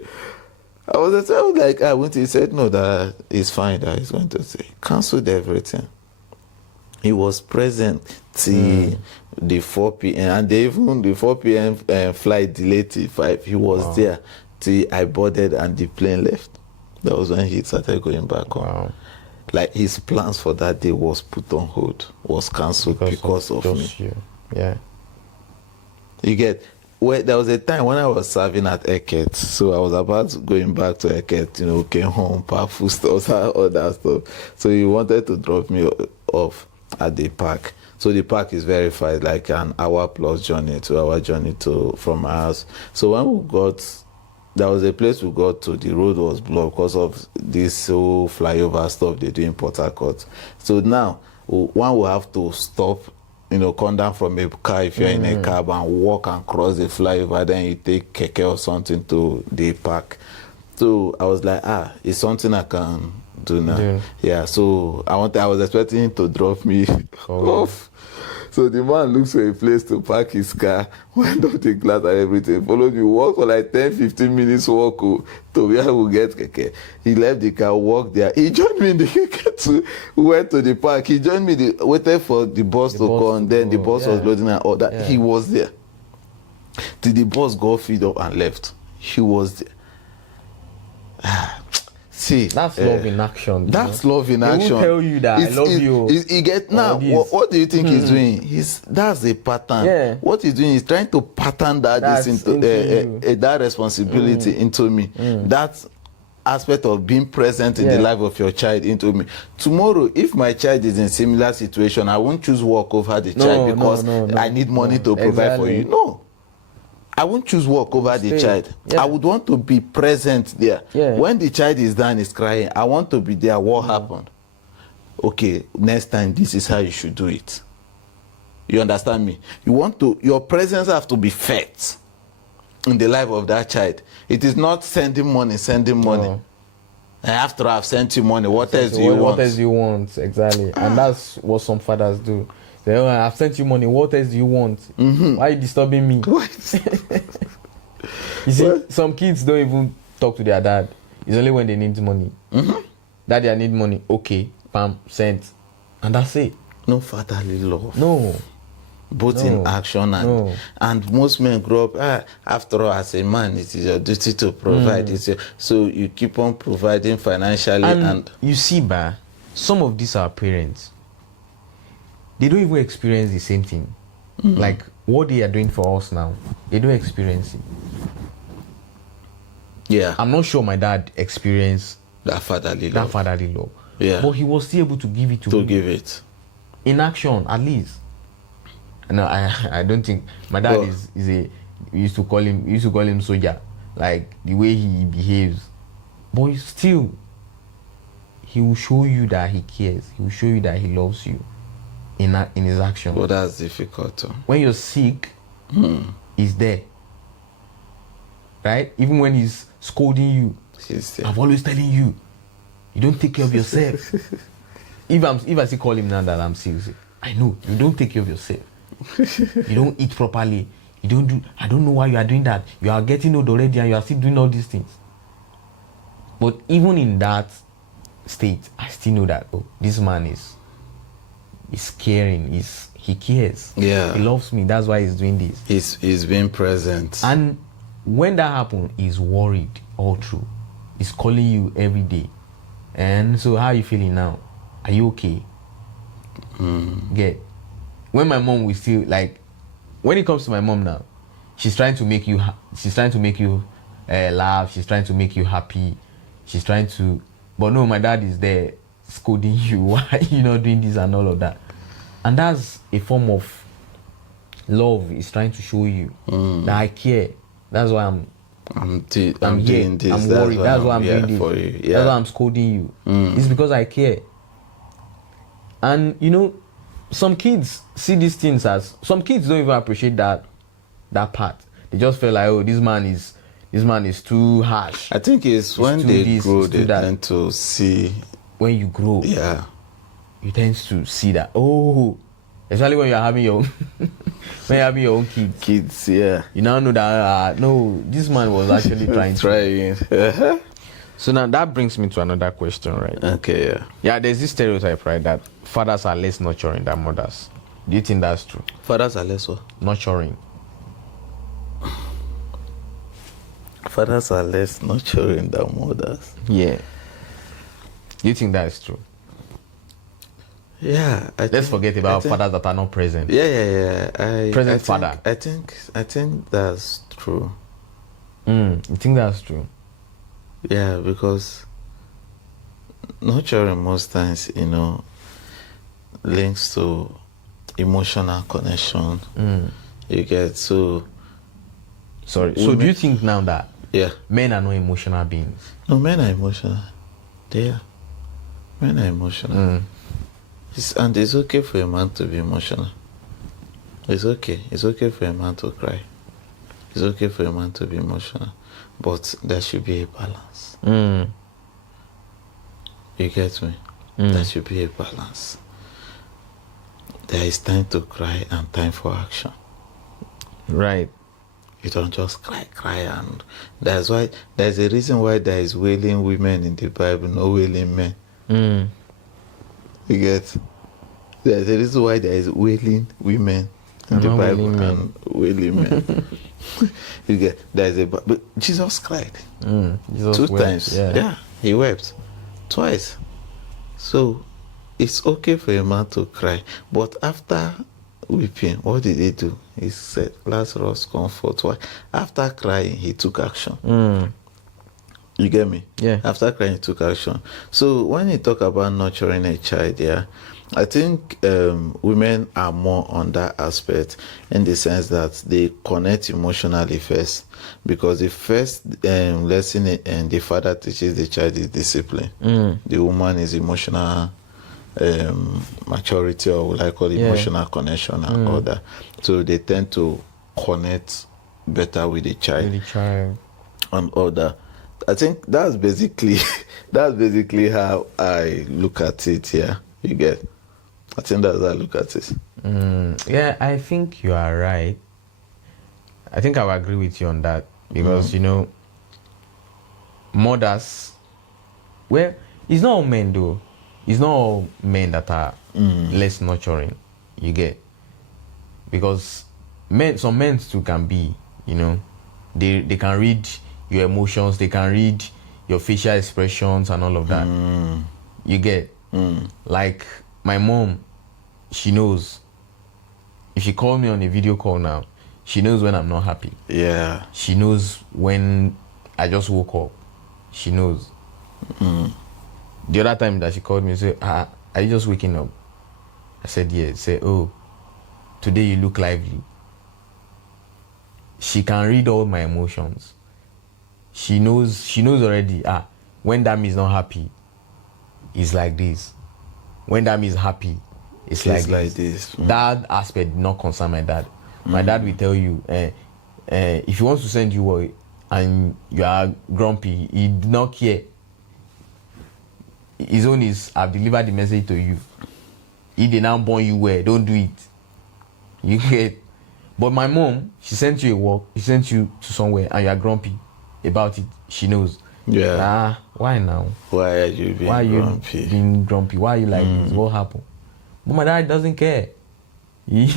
I was like, I went. He said, no, that it's fine. That he's going to say. Cancelled everything. He was present till the 4 p.m. and even the 4 p.m. Flight delayed till 5. He was there till I boarded and the plane left. That was when he started going back home. Like, his plans for that day was put on hold, was cancelled because of me. You. Yeah. You get, there was a time when I was serving at Eket, so I was about going back to Eket, came home, pack food stuff, all that stuff. So he wanted to drop me off at the park. So the park is very far, like an hour plus journey, 2-hour journey from our house. So when we got, there was a place we got to, the road was blocked because of this whole flyover stuff they do in Port Harcourt. So now, one will have to stop, come down from a car if you're in a cab and walk and cross the flyover, then you take keke or something to the park. So I was like, it's something I can do now. Yeah, so I was expecting him to drop me off. So the man looks for a place to park his car, wind up the glass and everything, followed me, walked for like 10-15 minutes walk to where we get keke. He left the car, walked there. He joined me in the keke too. We went to the park. He joined me, waited for the bus to come, then the bus was loading and all that. He was there. Till the bus got filled up and left. He was there. See, that's love in action. That's love in action. He will tell you that I love you. He get now. What do you think he's doing? That's a pattern. Yeah. What he's doing is trying to pattern that into that responsibility into me. That aspect of being present in the life of your child into me. Tomorrow, if my child is in similar situation, I won't choose work over the child because I need money to provide for you. No. I won't choose work over the child. I would want to be present there. When the child is done, is crying, I want to be there. What happened? Okay, next time, this is how you should do it. You understand me? Your presence have to be felt in the life of that child. It is not sending money. And after I've sent you money, what else do you want? What else do you want? Exactly. And that's what some fathers do. I've sent you money. What else do you want? Why are you disturbing me? You see, some kids don't even talk to their dad. It's only when they need money. Daddy, I need money. Okay, bam, sent. And that's it. No fatherly love. No. Both in action and most men grow up, after all, as a man, it is your duty to provide. So you keep on providing financially. And you see, some of these are parents. They don't even experience the same thing. Like what they are doing for us now, they don't experience it. Yeah. I'm not sure my dad experienced that fatherly love. Yeah. But he was still able to give it to me. Give it. In action, at least. No, I don't think my dad we used to call him soldier, like the way he behaves. But still, he will show you that he cares. He will show you that he loves you. In his action. But that's difficult too. When you're sick, he's there. Right? Even when he's scolding you, he's there. I'm always telling you, you don't take care of yourself. If I still call him now that I'm sick, I know you don't take care of yourself. You don't eat properly. You don't do. I don't know why you are doing that. You are getting old already, and you are still doing all these things. But even in that state, I still know that this man is caring. He cares. Yeah. He loves me. That's why he's doing this. He's being present. And when that happens, he's worried all through. He's calling you every day. And so, how are you feeling now? Are you okay? Get. When my mom will still like, when it comes to my mom now, she's trying to make you. She's trying to make you laugh. She's trying to make you happy. She's trying to. But no, my dad is there scolding you. Why are you not doing this and all of that? And that's a form of love. He's trying to show you that I care. That's why I'm doing this. I'm worried. That's why I'm doing this. For you. Yeah. That's why I'm scolding you. It's because I care. And you know, some kids see these things as, some kids don't even appreciate that part. They just feel like, oh, this man is too harsh. I think it's when they grow, they tend to see. When you grow, yeah, you tend to see that. Oh, especially when you're having your own kids. Yeah, you now know that no, this man was actually trying. So now that brings me to another question, right? Okay, yeah. Yeah, there's this stereotype, right, that fathers are less nurturing than mothers. Do you think that's true? Fathers are less what? Nurturing. Fathers are less nurturing than mothers. Yeah. Do you think that is true? Yeah. Let's forget about fathers that are not present. Yeah. Father. I think that's true. You think that's true? Yeah, because nurturing most times, links to emotional connection. You get so. Sorry. So do you think now that men are not emotional beings? No, men are emotional. They are. Men are emotional. And it's okay for a man to be emotional. It's okay. It's okay for a man to cry. It's okay for a man to be emotional. But there should be a balance. You get me? There should be a balance. There is time to cry and time for action. Right. You don't just cry, and that's why there's a reason why there is wailing women in the Bible, no wailing men. You get? There's a reason why there is wailing women in the Bible and wailing men. You get? But Jesus cried. Jesus 2 wept, times. Yeah, he wept twice. So it's okay for a man to cry, but after weeping, what did he do? He said, Lazarus, come forth. Why? After crying, he took action. You get me? Yeah. After crying, he took action. So when you talk about nurturing a child, I think women are more on that aspect in the sense that they connect emotionally first, because the first lesson and the father teaches the child is discipline. The woman is emotional maturity, or what I call emotional connection and all that. So they tend to connect better with the child. And all that. I think that's basically how I look at it. Yeah, you get. I think that's how I look at it. Yeah, I think you are right. I think I will agree with you on that, because mothers. Well, it's not all men though. It's not all men that are less nurturing. You get, because some men too can be. They can read your emotions. They can read your facial expressions and all of that. You get, like my mom, she knows. If she call me on a video call now, she knows when I'm not happy. Yeah. She knows when I just woke up. She knows. The other time that she called me, she said, are you just waking up? I said, yeah. She said, oh, today you look lively. She can read all my emotions. She knows already, when Dami is not happy, it's like this. When Dami is happy, it's like this. That aspect did not concern my dad. My dad will tell you, if he wants to send you away and you are grumpy, he did not care. His own is, I've delivered the message to you. if they now born you well, don't do it. You get. But my mom, she sent you a work, she sent you to somewhere, and you are grumpy about it. She knows. Yeah. Why now? Why are you being grumpy? Being grumpy? Why are you like this? What happened? But my dad doesn't care. He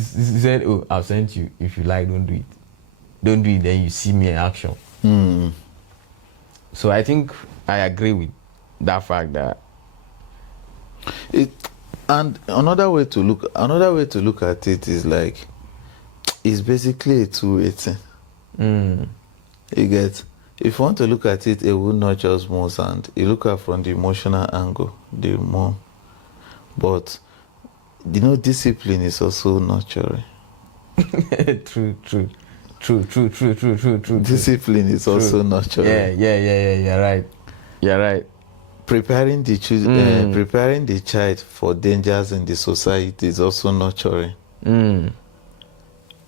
said, "Oh, I've sent you. If you like, don't do it. Don't do it. Then you see me in action." So I think I agree with that fact that it. And another way to look at it is like, it's basically a two-way thing. You get. If you want to look at it, it will not just moves, and you look at from the emotional angle, the mom. But discipline is also nurturing. True. Discipline is also nurturing. Yeah. You're right. Preparing the child for dangers in the society is also nurturing.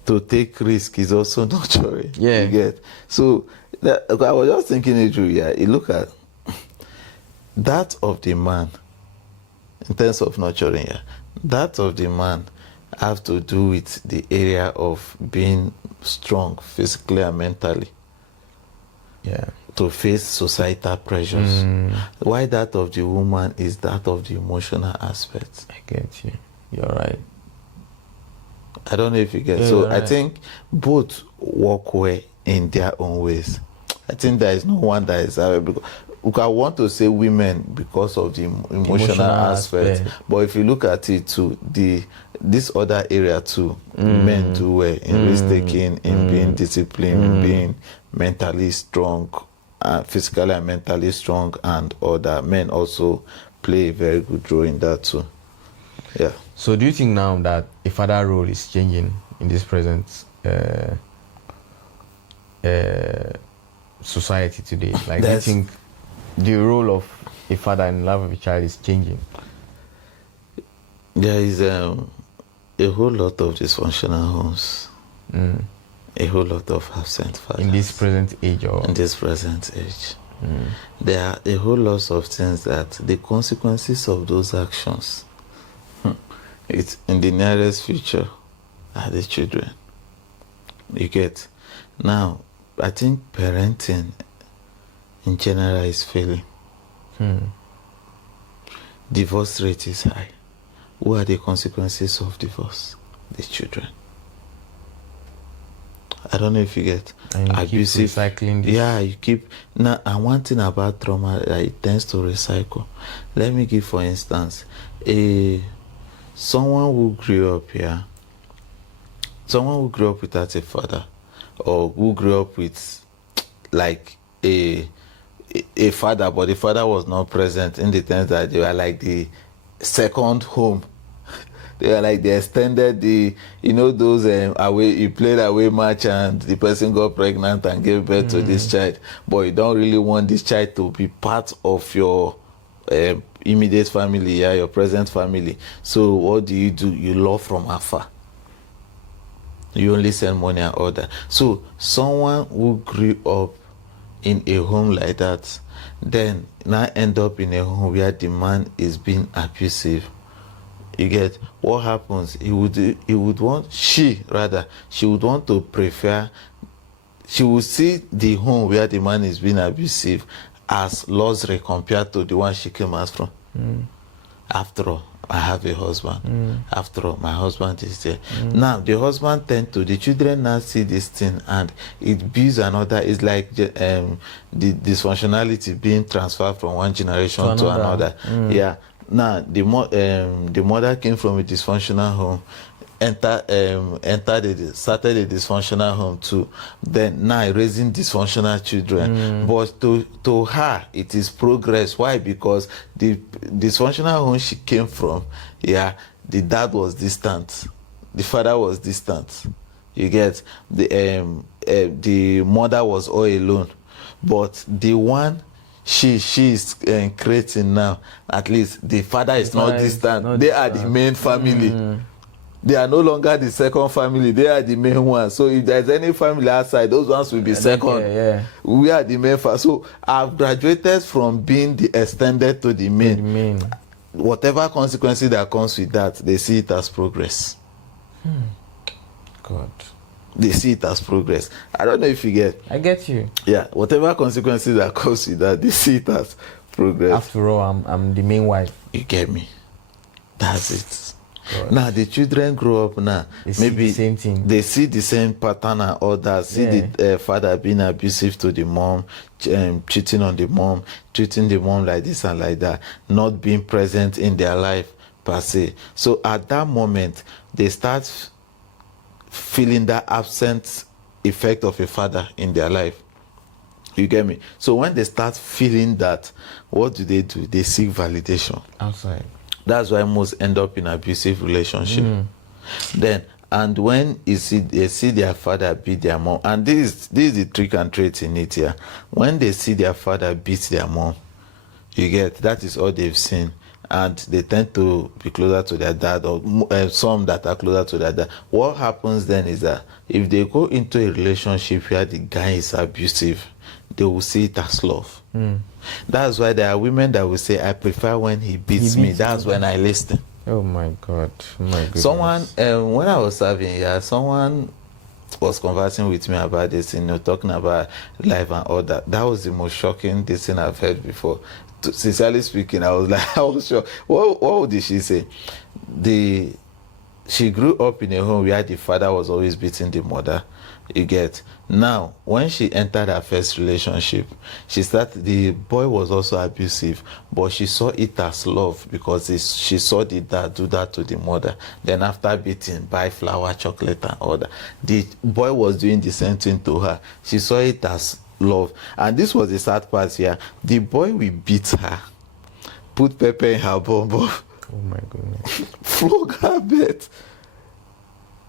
To take risk is also nurturing. Yeah. You get. So I was just thinking it through. Yeah, you look at that of the man in terms of nurturing. Yeah, that of the man have to do with the area of being strong physically and mentally. Yeah. To face societal pressures. Why that of the woman is that of the emotional aspect. I get you. You're right. I don't know if you get. Yeah, So right. I think both work well in their own ways. I think there is no one that is because I want to say women because of the emotional aspect. But if you look at it too, this other area too, men do well in risk taking, in being disciplined, in being mentally strong, physically and mentally strong, and other men also play a very good role in that too. Yeah. So do you think now that a father role is changing in this present society today? Like, do you think the role of a father in the life of a child is changing? There is a whole lot of dysfunctional homes. A whole lot of absent fathers. In this present age? In this present age. There are a whole lot of things that the consequences of those actions, it's in the nearest future, are the children. You get. Now, I think parenting in general is failing. Divorce rate is high. What are the consequences of divorce? The children. I don't know if you get. And you abusive. keep recycling this. Yeah, you keep. Now, and one thing about trauma, it tends to recycle. Let me give, for instance, someone who grew up here, someone who grew up without a father, or who grew up with like a father, but the father was not present, in the sense that they were like the second home. They were like the extended, those away, you played away match and the person got pregnant and gave birth to this child, but you don't really want this child to be part of your immediate family, your present family. So what do? You love from afar. You only send money and all that. So someone who grew up in a home like that, then now end up in a home where the man is being abusive. You get. What happens? She would want to prefer. She would see the home where the man is being abusive as luxury compared to the one she came out from. After all, I have a husband. After all, my husband is there. Now, the husband the children now see this thing, and it builds another. It's like the dysfunctionality being transferred from one generation to another. Yeah. Now, the mother came from a dysfunctional home, started a dysfunctional home too. Then now raising dysfunctional children. But to her, it is progress. Why? Because the dysfunctional home she came from, the dad was distant, the father was distant. You get. The mother was all alone. But the one she is creating now, at least the father is not distant. They are the main family. They are no longer the second family. They are the main one. So if there's any family outside, those ones will be second. We are the main family. So I've graduated from being the extended to the main. whatever consequences that comes with that, they see it as progress. God. They see it as progress. I don't know if you get. I get you. Yeah, whatever consequences that comes with that, they see it as progress. After all, I'm the main wife. You get me? That's it. God. Now the children grow up now. They see Maybe the same thing. they see the same pattern and others. See the father being abusive to the mom, cheating on the mom, treating the mom like this and like that, not being present in their life per se. So at that moment, they start feeling that absent effect of a father in their life. You get me? So when they start feeling that, what do? They seek validation Outside. That's why most end up in abusive relationship. Then, and when they see their father beat their mom, and this is the trick and trait in it here. When they see their father beat their mom, you get, that is all they've seen, and they tend to be closer to their dad, or some that are closer to their dad. What happens then is that if they go into a relationship where the guy is abusive, they will see it as love. That's why there are women that will say, I prefer when he beats me. That's when I listen. Oh my God. My goodness. Someone, when I was serving here, someone was conversing with me about this, talking about life and all that. That was the most shocking thing I've heard before. Sincerely speaking, I was like, I was shocked. What did she say? She grew up in a home where the father was always beating the mother. You get. Now, when she entered her first relationship, the boy was also abusive, but she saw it as love because she saw the dad do that to the mother. Then after beating, buy flour, chocolate and all that. The boy was doing the same thing to her. She saw it as love. And this was the sad part here. The boy will beat her, put pepper in her bum bum. Oh my goodness. Flog her bed.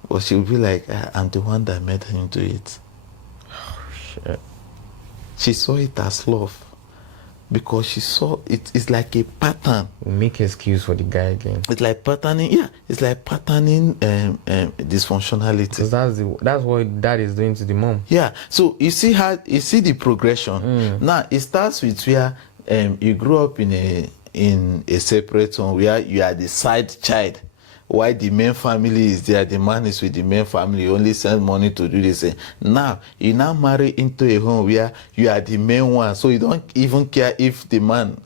But she'll be like, I'm the one that made him do it. Oh, shit. She saw it as love because she saw it's like a pattern. We'll make excuse for the guy again. It's like patterning, it's like patterning dysfunctionality. Because that's what dad is doing to the mom. Yeah. So you see the progression. Now it starts with where you grew up in a separate home where you are the side child. Why the main family is there, the man is with the main family, you only send money to do this. Now, you now marry into a home where you are the main one, so you don't even care if the man,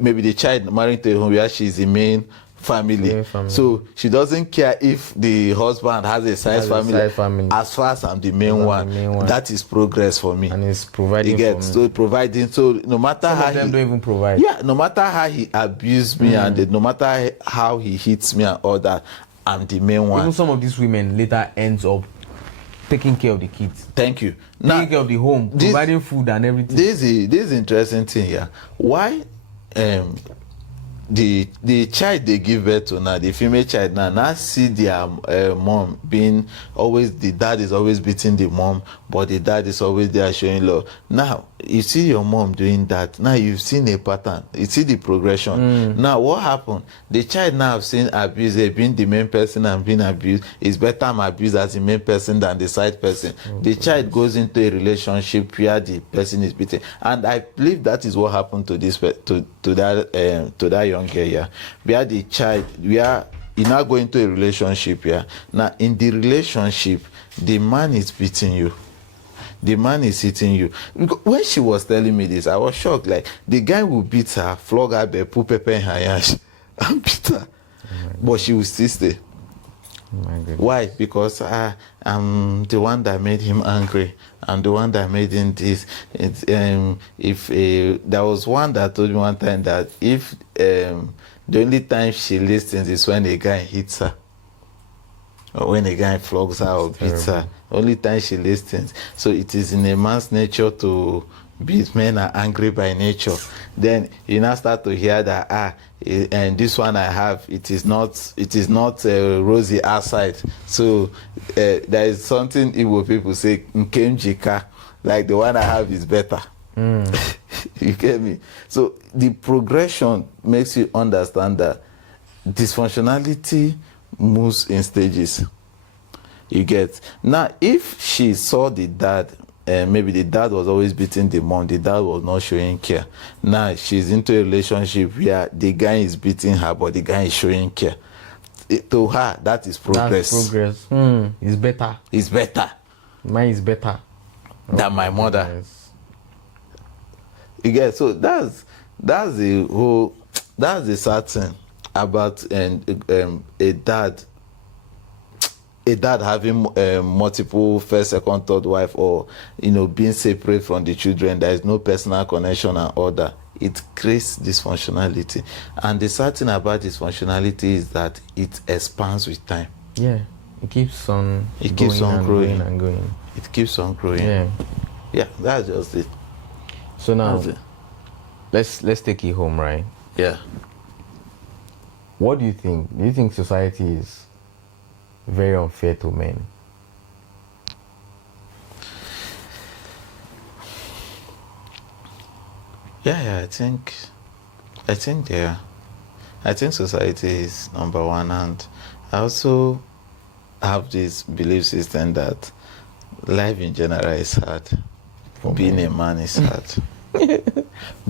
maybe the child married to a home where she's the main family. So she doesn't care if the husband has a side family. As far as I'm the main one, that is progress for me. And it's providing for me. So providing. So no matter Some how of them don't even provide. Yeah, no matter how he abused me and no matter how he hits me and all that, I'm the main one. Even some of these women later ends up taking care of the kids. Thank you. Taking care of the home, providing food and everything. This is interesting thing here. Why the child they give birth to now, the female child now see their mom being always, the dad is always beating the mom, but the dad is always there showing love. Now you see your mom doing that. Now you've seen a pattern. You see the progression. Now what happened? The child now have seen abuse, being the main person and being abused. It's better I'm abused as the main person than the side person. The child goes into a relationship where the person is beaten, and I believe that is what happened to this to that young girl here, where the child, where you now go into a relationship here. Now in the relationship, the man is beating you. The man is hitting you. When she was telling me this, I was shocked. Like, the guy will beat her, flog her, put pepper in her yash, and beat her. But she will still stay. Why? Because I'm the one that made him angry. I'm the one that made him this. There was one that told me one time that if the only time she listens is when a guy hits her, or when a guy flogs her or beats her. Only time she listens. So it is in a man's nature to beat. Men are angry by nature. Then you now start to hear that and this one I have, it is not rosy outside. So there is something Igbo people say, nkemjika, like the one I have is better. You get me? So the progression makes you understand that dysfunctionality moves in stages. You get. Now if she saw the dad maybe the dad was always beating the mom, the dad was not showing care. Now she's into a relationship where the guy is beating her, but the guy is showing care. To her, that is progress. That's progress. It's better. It's better Mine is better than my mother. Goodness. You get, so that's the sad thing about a dad having multiple first, second, third wife, or being separate from the children. There is no personal connection and order. It creates dysfunctionality, and the sad thing about dysfunctionality is that it expands with time. Yeah, it keeps on. It keeps on growing and going. It keeps on growing. Yeah, that's just it. So now, let's take it home, right? Yeah. What do you think? Do you think society is very unfair to men? Yeah, I think society is number one, and I also have this belief system that life in general is hard. Being a man is hard.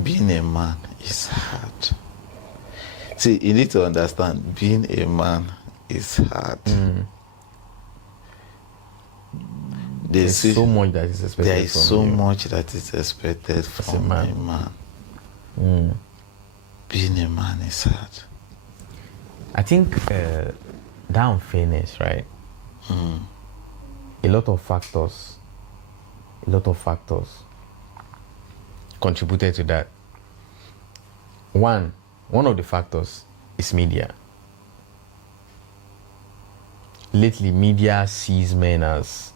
Being a man is hard. See, you need to understand, being a man is hard. There's so much that is expected. There is so much that is expected from a man. Being a man is hard. I think that unfairness, right? A lot of factors contributed to that. One of the factors is media. Lately, media sees men as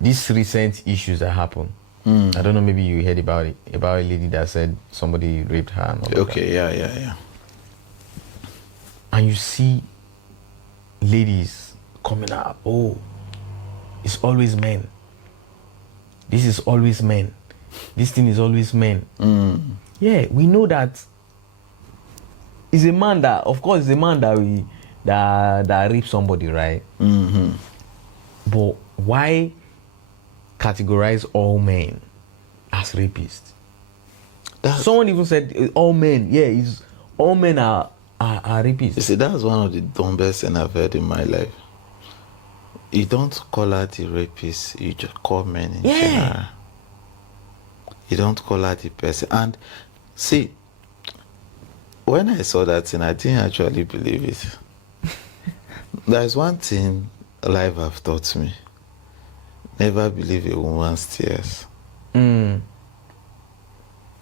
these recent issues that happen. I don't know, maybe you heard about it, about a lady that said somebody raped her and all that. Yeah. And you see ladies coming up, it's always men. This is always men. This thing is always men. Yeah, we know that it's a man that, of course, it's a man that raped somebody, right? But why categorize all men as rapists? Someone even said all men. Yeah, all men are rapists. You see, that's one of the dumbest things I've heard in my life. You don't call her the rapist, you just call men in general. You don't call her the person. And see, when I saw that thing, I didn't actually believe it. There's one thing life have taught me. Never believe a woman's tears.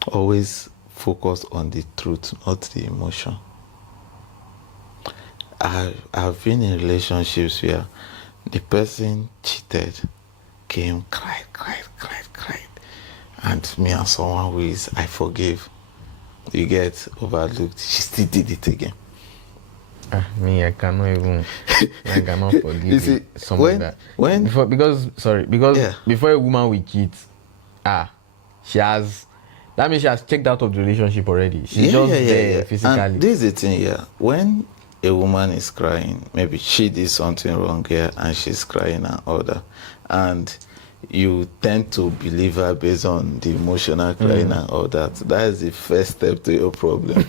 Always focus on the truth, not the emotion. I've been in relationships where the person cheated, came, cried. And me and someone who is, I forgive, you get overlooked, she still did it again. Me, I cannot forgive you see, something that. Because before a woman will cheat, that means she has checked out of the relationship already. She's just there physically. And this is the thing, when a woman is crying, maybe she did something wrong here and she's crying and all that, and you tend to believe her based on the emotional crying and all that. That is the first step to your problem.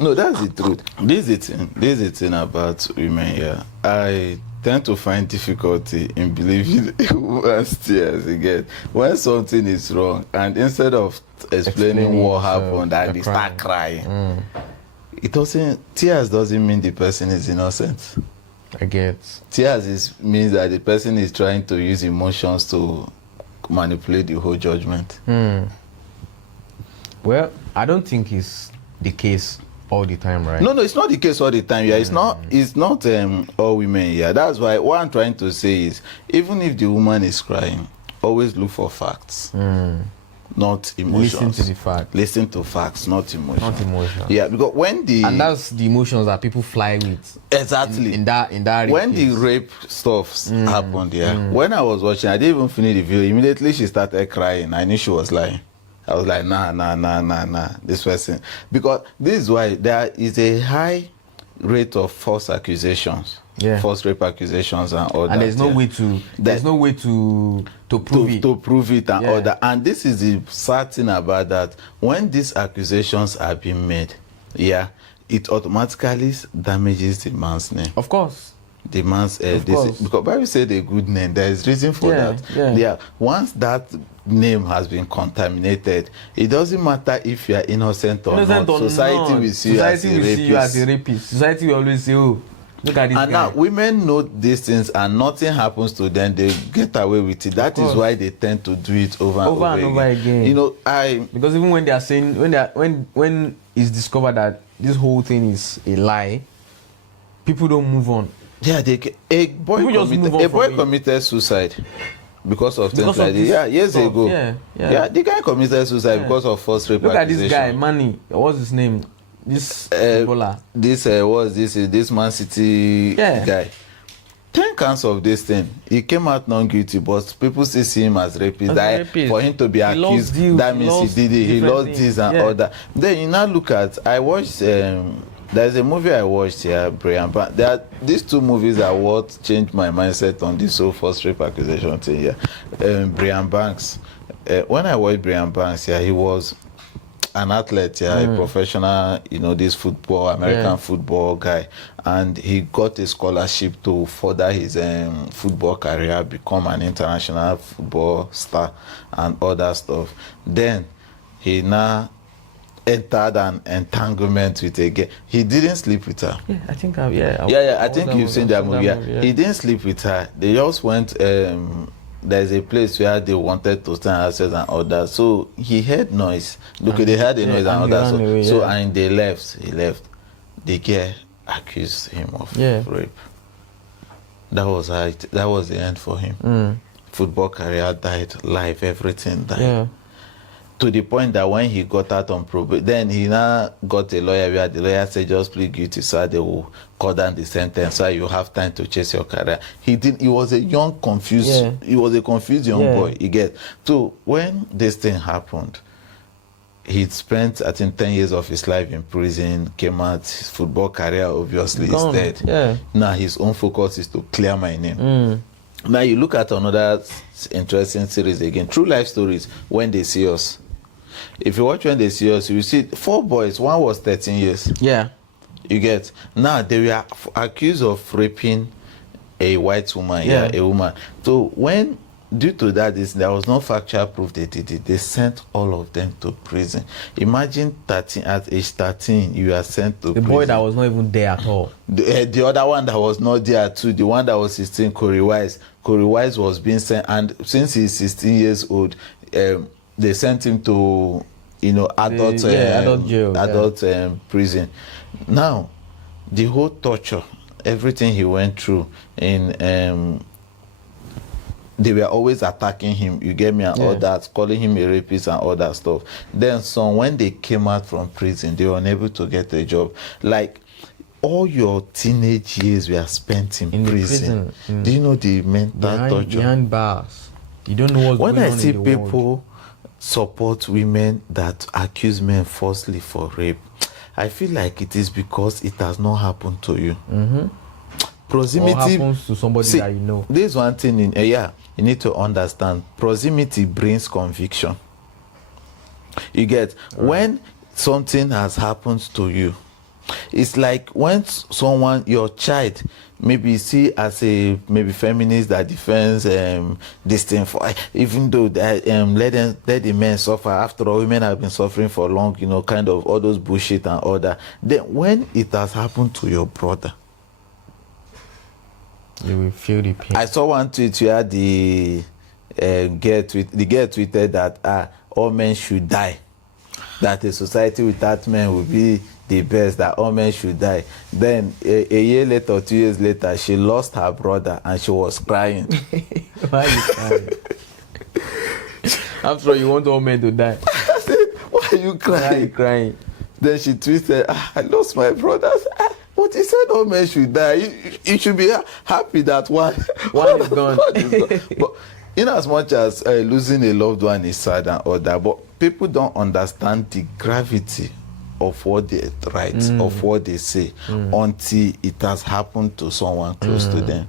No, that's the truth. This is the thing about women here. I tend to find difficulty in believing a woman's tears again. When something is wrong, and instead of explaining what happened, and they start crying. Tears doesn't mean the person is innocent. I get. Tears means that the person is trying to use emotions to manipulate the whole judgment. Well, I don't think it's the case all the time, right? No, it's not the case all the time. Yeah, it's not all women. Yeah, that's why what I'm trying to say is, even if the woman is crying, always look for facts. Not emotions. Listen to the facts. Listen to facts, not emotions. Not emotions. Yeah, because and that's the emotions that people fly with. Exactly. In that when case. the rape stuff happened, when I was watching, I didn't even finish the video. Immediately she started crying. I knew she was lying. I was like, nah. This person, because this is why there is a high rate of false accusations, false rape accusations and all that. And there's no way to prove it. To prove it and all that. And this is the sad thing about that. When these accusations are being made, it automatically damages the man's name. Of course. The man's because Bible said a good name. There is reason for that. Yeah. Once that name has been contaminated, it doesn't matter if you are innocent or not. Society will see you as a rapist. Society will always say, "Oh, look at this." And now women know these things, and nothing happens to them. They get away with it. That is why they tend to do it over and over again. You know, because even when they are saying when it's discovered that this whole thing is a lie, people don't move on. Yeah, a boy committed suicide because of things like this. Yeah, years ago. Yeah, the guy committed suicide because of false rape accusation. Look at this guy, Manny. What's his name? This Ebola. This Man City guy. 10 counts of this thing. He came out non guilty, but people still see him as rapist. For him to be accused, that means he did it. He lost this and all that. Then you now look at. I watched. There's a movie I watched here, Brian. But these two movies are what changed my mindset on this whole false rape accusation thing here. Brian Banks. When I watched Brian Banks, he was an athlete, a professional, this American football guy, and he got a scholarship to further his football career, become an international football star, and other stuff. Then he now entered an entanglement with a girl. He didn't sleep with her. Yeah, I think I think you've seen that movie. He didn't sleep with her. They just went. There's a place where they wanted to stand ourselves and all that. So he heard noise. Look, they heard the noise and all that. And they left. He left. The girl accused him of rape. That was it. That was the end for him. Football career died. Life, everything died. Yeah. To the point that when he got out on probation, then he now got a lawyer where the lawyer said just plead guilty, so they will cut down the sentence, so you have time to chase your career. He was a young, confused. He was a confused young boy. You get. So when this thing happened, he spent, I think, 10 years of his life in prison. Came out, his football career obviously is dead. Yeah. Now his own focus is to clear my name. Now you look at another interesting series again, True Life Stories. When They See Us. If you watch When They See Us, you see 4 boys. One was 13 years. Yeah. You get. Now they were accused of raping a white woman. A woman. So when, due to that, there was no factual proof they did it. They sent all of them to prison. Imagine 13 at age 13, you are sent to prison. The boy that was not even there at all. The other one that was not there too. The one that was 16, Corey Wise. Corey Wise was being sent, and since he's 16 years old, they sent him to, adult jail, adult prison. Now, the whole torture, everything he went through, they were always attacking him. You get me, and all that, calling him a rapist and all that stuff. Then, when they came out from prison, they were unable to get a job. Like, all your teenage years were spent in prison. Do you know the mental torture? Behind bars. You don't know what's going on in the world. When I see people support women that accuse men falsely for rape, I feel like it is because it has not happened to you. Proximity or happens to somebody that you know. This one thing you need to understand. Proximity brings conviction. You get when something has happened to you. It's like when someone, your child, maybe see as a feminist that defends this thing for, even though let the men suffer. After all, women have been suffering for long, kind of all those bullshit and all that. Then when it has happened to your brother, you will feel the pain. I saw one tweet where the girl tweeted that all men should die. That a society without men will be the best, that all men should die. Then a year later, 2 years later, she lost her brother and she was crying. Why are you crying? After all, you want all men to die. I said, why are you crying? Why are you crying? Then she tweeted, I lost my brother. But he said all men should die. You should be happy that one is gone. But in as much as losing a loved one is sad and all that, but people don't understand the gravity of what they write, of what they say, until it has happened to someone close to them.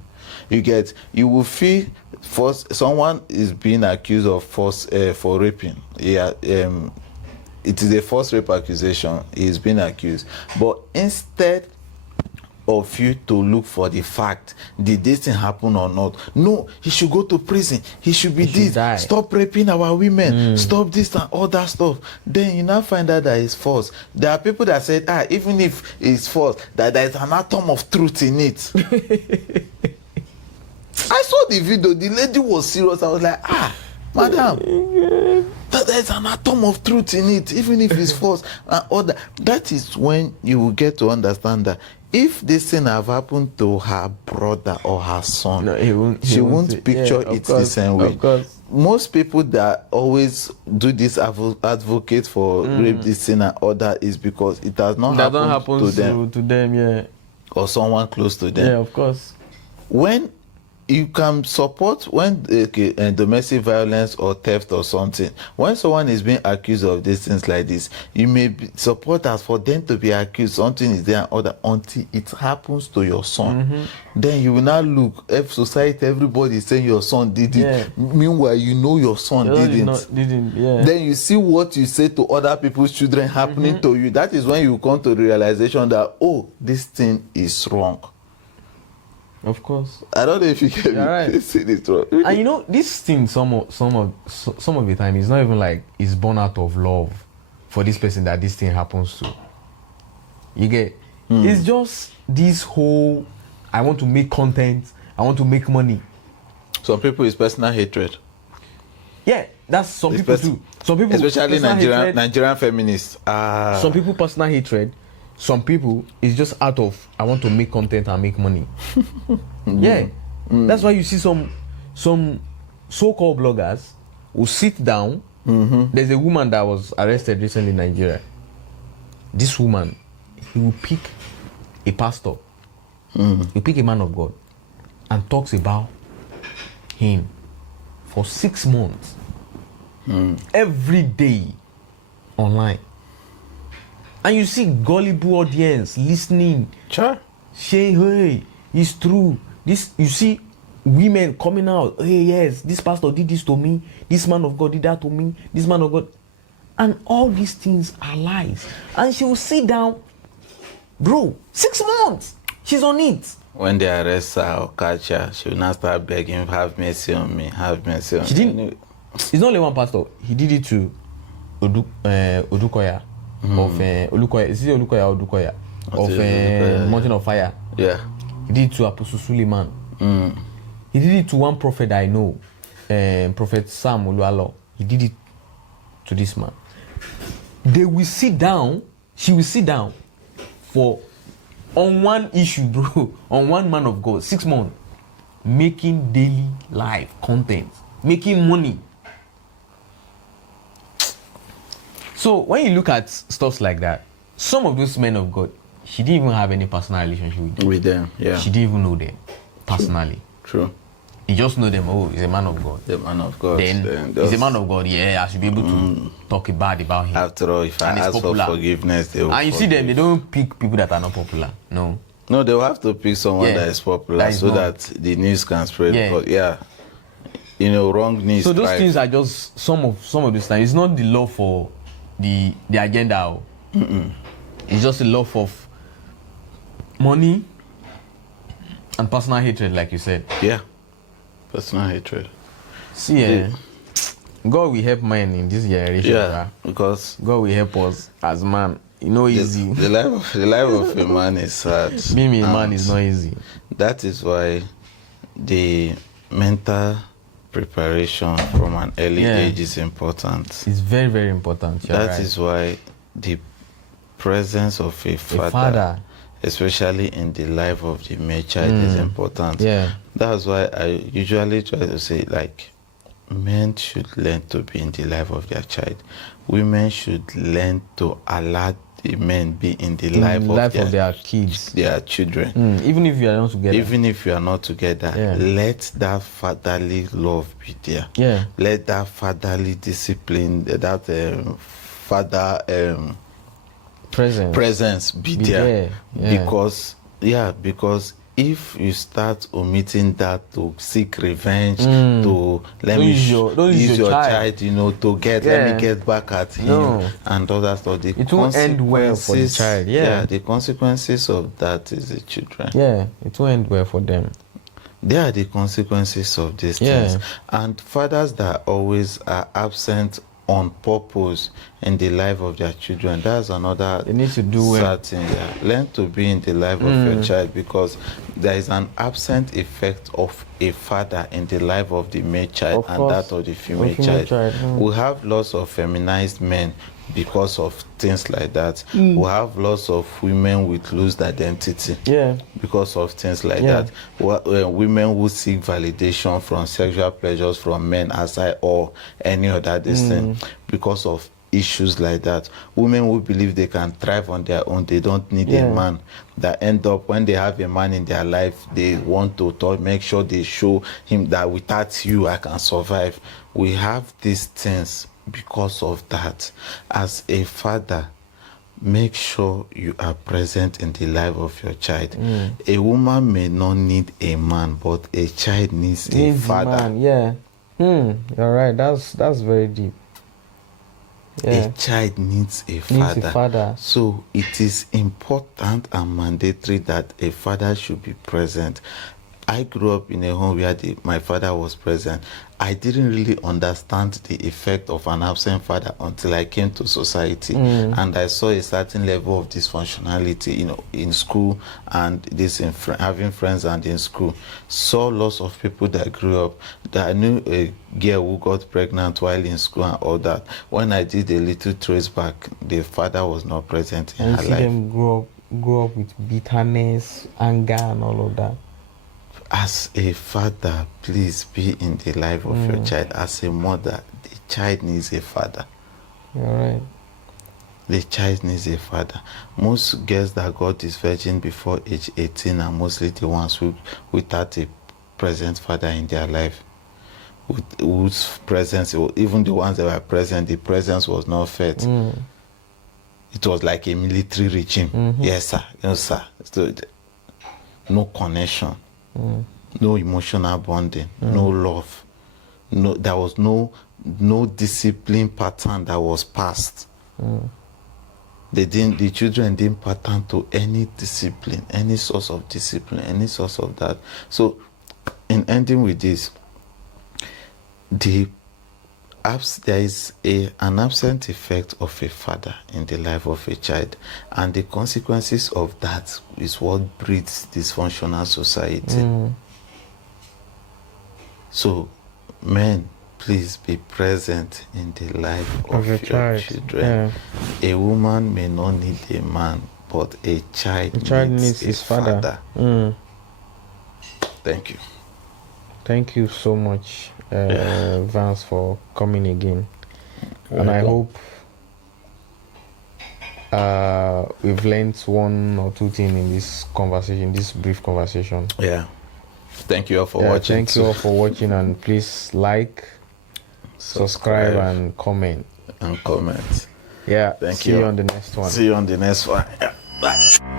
You will feel first someone is being accused of for raping. Yeah, it is a false rape accusation. He is being accused, but instead of you to look for the fact, did this thing happen or not? No, he should go to prison. He should be this. Stop raping our women. Stop this and all that stuff. Then you now find out that it's false. There are people that said, even if it's false, that there is an atom of truth in it. I saw the video. The lady was serious. I was like, madam, that there is an atom of truth in it, even if it's false and all that. That is when you will get to understand that if this thing have happened to her brother or her son, she won't picture it the same way. Most people that always do this advocate for rape, this thing and all that is because it has not happened to them, or someone close to them. Yeah, of course. When you can support when domestic violence or theft or something, when someone is being accused of these things like this, you may support as for them to be accused, something is there and other, until it happens to your son. Then you will now look, if society, everybody is saying your son did it, meanwhile you know your son didn't. Then you see what you say to other people's children happening to you. That is when you come to the realization that, this thing is wrong. Of course. I don't know if you can see this wrong. And you know, this thing some of the time is not even like it's born out of love for this person that this thing happens to. You get? It's just this whole I want to make content, I want to make money. Some people it's personal hatred. Yeah, that's some people too. Some people, especially Nigerian feminists. Some people personal hatred. Some people it's just out of I want to make content and make money. That's why you see some so-called bloggers who sit down. There's a woman that was arrested recently in Nigeria. This woman, he will pick a pastor, he pick a man of God, and talks about him for 6 months, every day online. And you see gullible audience listening, saying, hey, it's true. This, you see women coming out, hey, yes, this pastor did this to me, this man of God did that to me, this man of God. And all these things are lies. And she will sit down, bro, 6 months, she's on it. When they arrest her or catch her, she will now start begging, have mercy on me, have mercy on me. Didn't, it's not only one pastor, he did it to Odukoya. Of Olukoya, is it Olukoya or Odukoya? Of Mountain of Fire. Yeah. He did it to Apostle Suleiman. He did it to one prophet that I know, Prophet Sam Olualo. He did it to this man. They will sit down, she will sit down on one issue, bro, on one man of God, 6 months, making daily live content, making money. So when you look at stuff like that, some of those men of God, she didn't even have any personal relationship with them. Yeah. She didn't even know them personally. True. You just know them, he's a man of God. The man of God. Then he's a man of God, I should be able to talk bad about him. After all, if I ask for forgiveness, they will. And you see them, they don't pick people that are not popular. No, they will have to pick someone that is popular that the news can spread. But wrong news. So those things are just some of this time. It's not the love for the agenda. It's just a love of money and personal hatred, like you said. Yeah, personal hatred. See, God will help men in this generation. Yeah, because God will help us as man. Easy. The life of a man is hard. Being a man is not easy. That is why the mental preparation from an early age is important. It's very, very important. That is why the presence of a father, especially in the life of the male child, is important. Yeah. That's why I usually try to say, men should learn to be in the life of their child. Women should learn to allow the men be in the life of their kids, their children. Even if you are not together. Even if you are not together, let that fatherly love be there. Yeah. Let that fatherly discipline, that father presence be there. Yeah. Because if you start omitting that to seek revenge, to use your child, to get let me get back at him and all that stuff, the it won't end well for the child. The consequences of that is the children. It won't end well for them. They are the consequences of these things. And fathers that always are absent on purpose in the life of their children, that's another they need to do certain learn to be in the life of your child, because there is an absent effect of a father in the life of the male child and that of the female child. We have lots of feminized men because of things like that. We have lots of women with loose identity because of things like that. Women who seek validation from sexual pleasures from men aside or any other thing because of issues like that. Women who believe they can thrive on their own, they don't need a man, that end up when they have a man in their life, they want to make sure they show him that without you I can survive. We have these things because of that. As a father, make sure you are present in the life of your child. A woman may not need a man, but a child needs a father. You're right. That's very deep. A child needs a father. So it is important and mandatory that a father should be present. I grew up in a home where my father was present. I didn't really understand the effect of an absent father until I came to society and I saw a certain level of dysfunctionality, in school and having friends and in school. Saw lots of people that grew up. That I knew a girl who got pregnant while in school and all that. When I did a little trace back, the father was not present in her life. You see them grow up with bitterness, anger, and all of that. As a father, please be in the life of your child. As a mother, the child needs a father. You're right. The child needs a father. Most girls that got this virgin before age 18 are mostly the ones without a present father in their life. Whose presence, even the ones that were present, the presence was not felt. It was like a military regime. Yes, sir. No, sir. So, no connection. No emotional bonding, no love. There was no discipline pattern that was passed. The children didn't pattern to any discipline, any source of discipline, any source of that. So, in ending with this, there is an absent effect of a father in the life of a child, and the consequences of that is what breeds dysfunctional society. So, men, please be present in the life of your children. A woman may not need a man, but a child needs his father. Thank you. Thank you so much, Vance, for coming again. And I hope we've learned one or two things in this conversation, this brief conversation. Thank you all for watching. Thank you all for watching, and please like, subscribe, and comment. Thank you. See you on the next one. See you on the next one. Bye.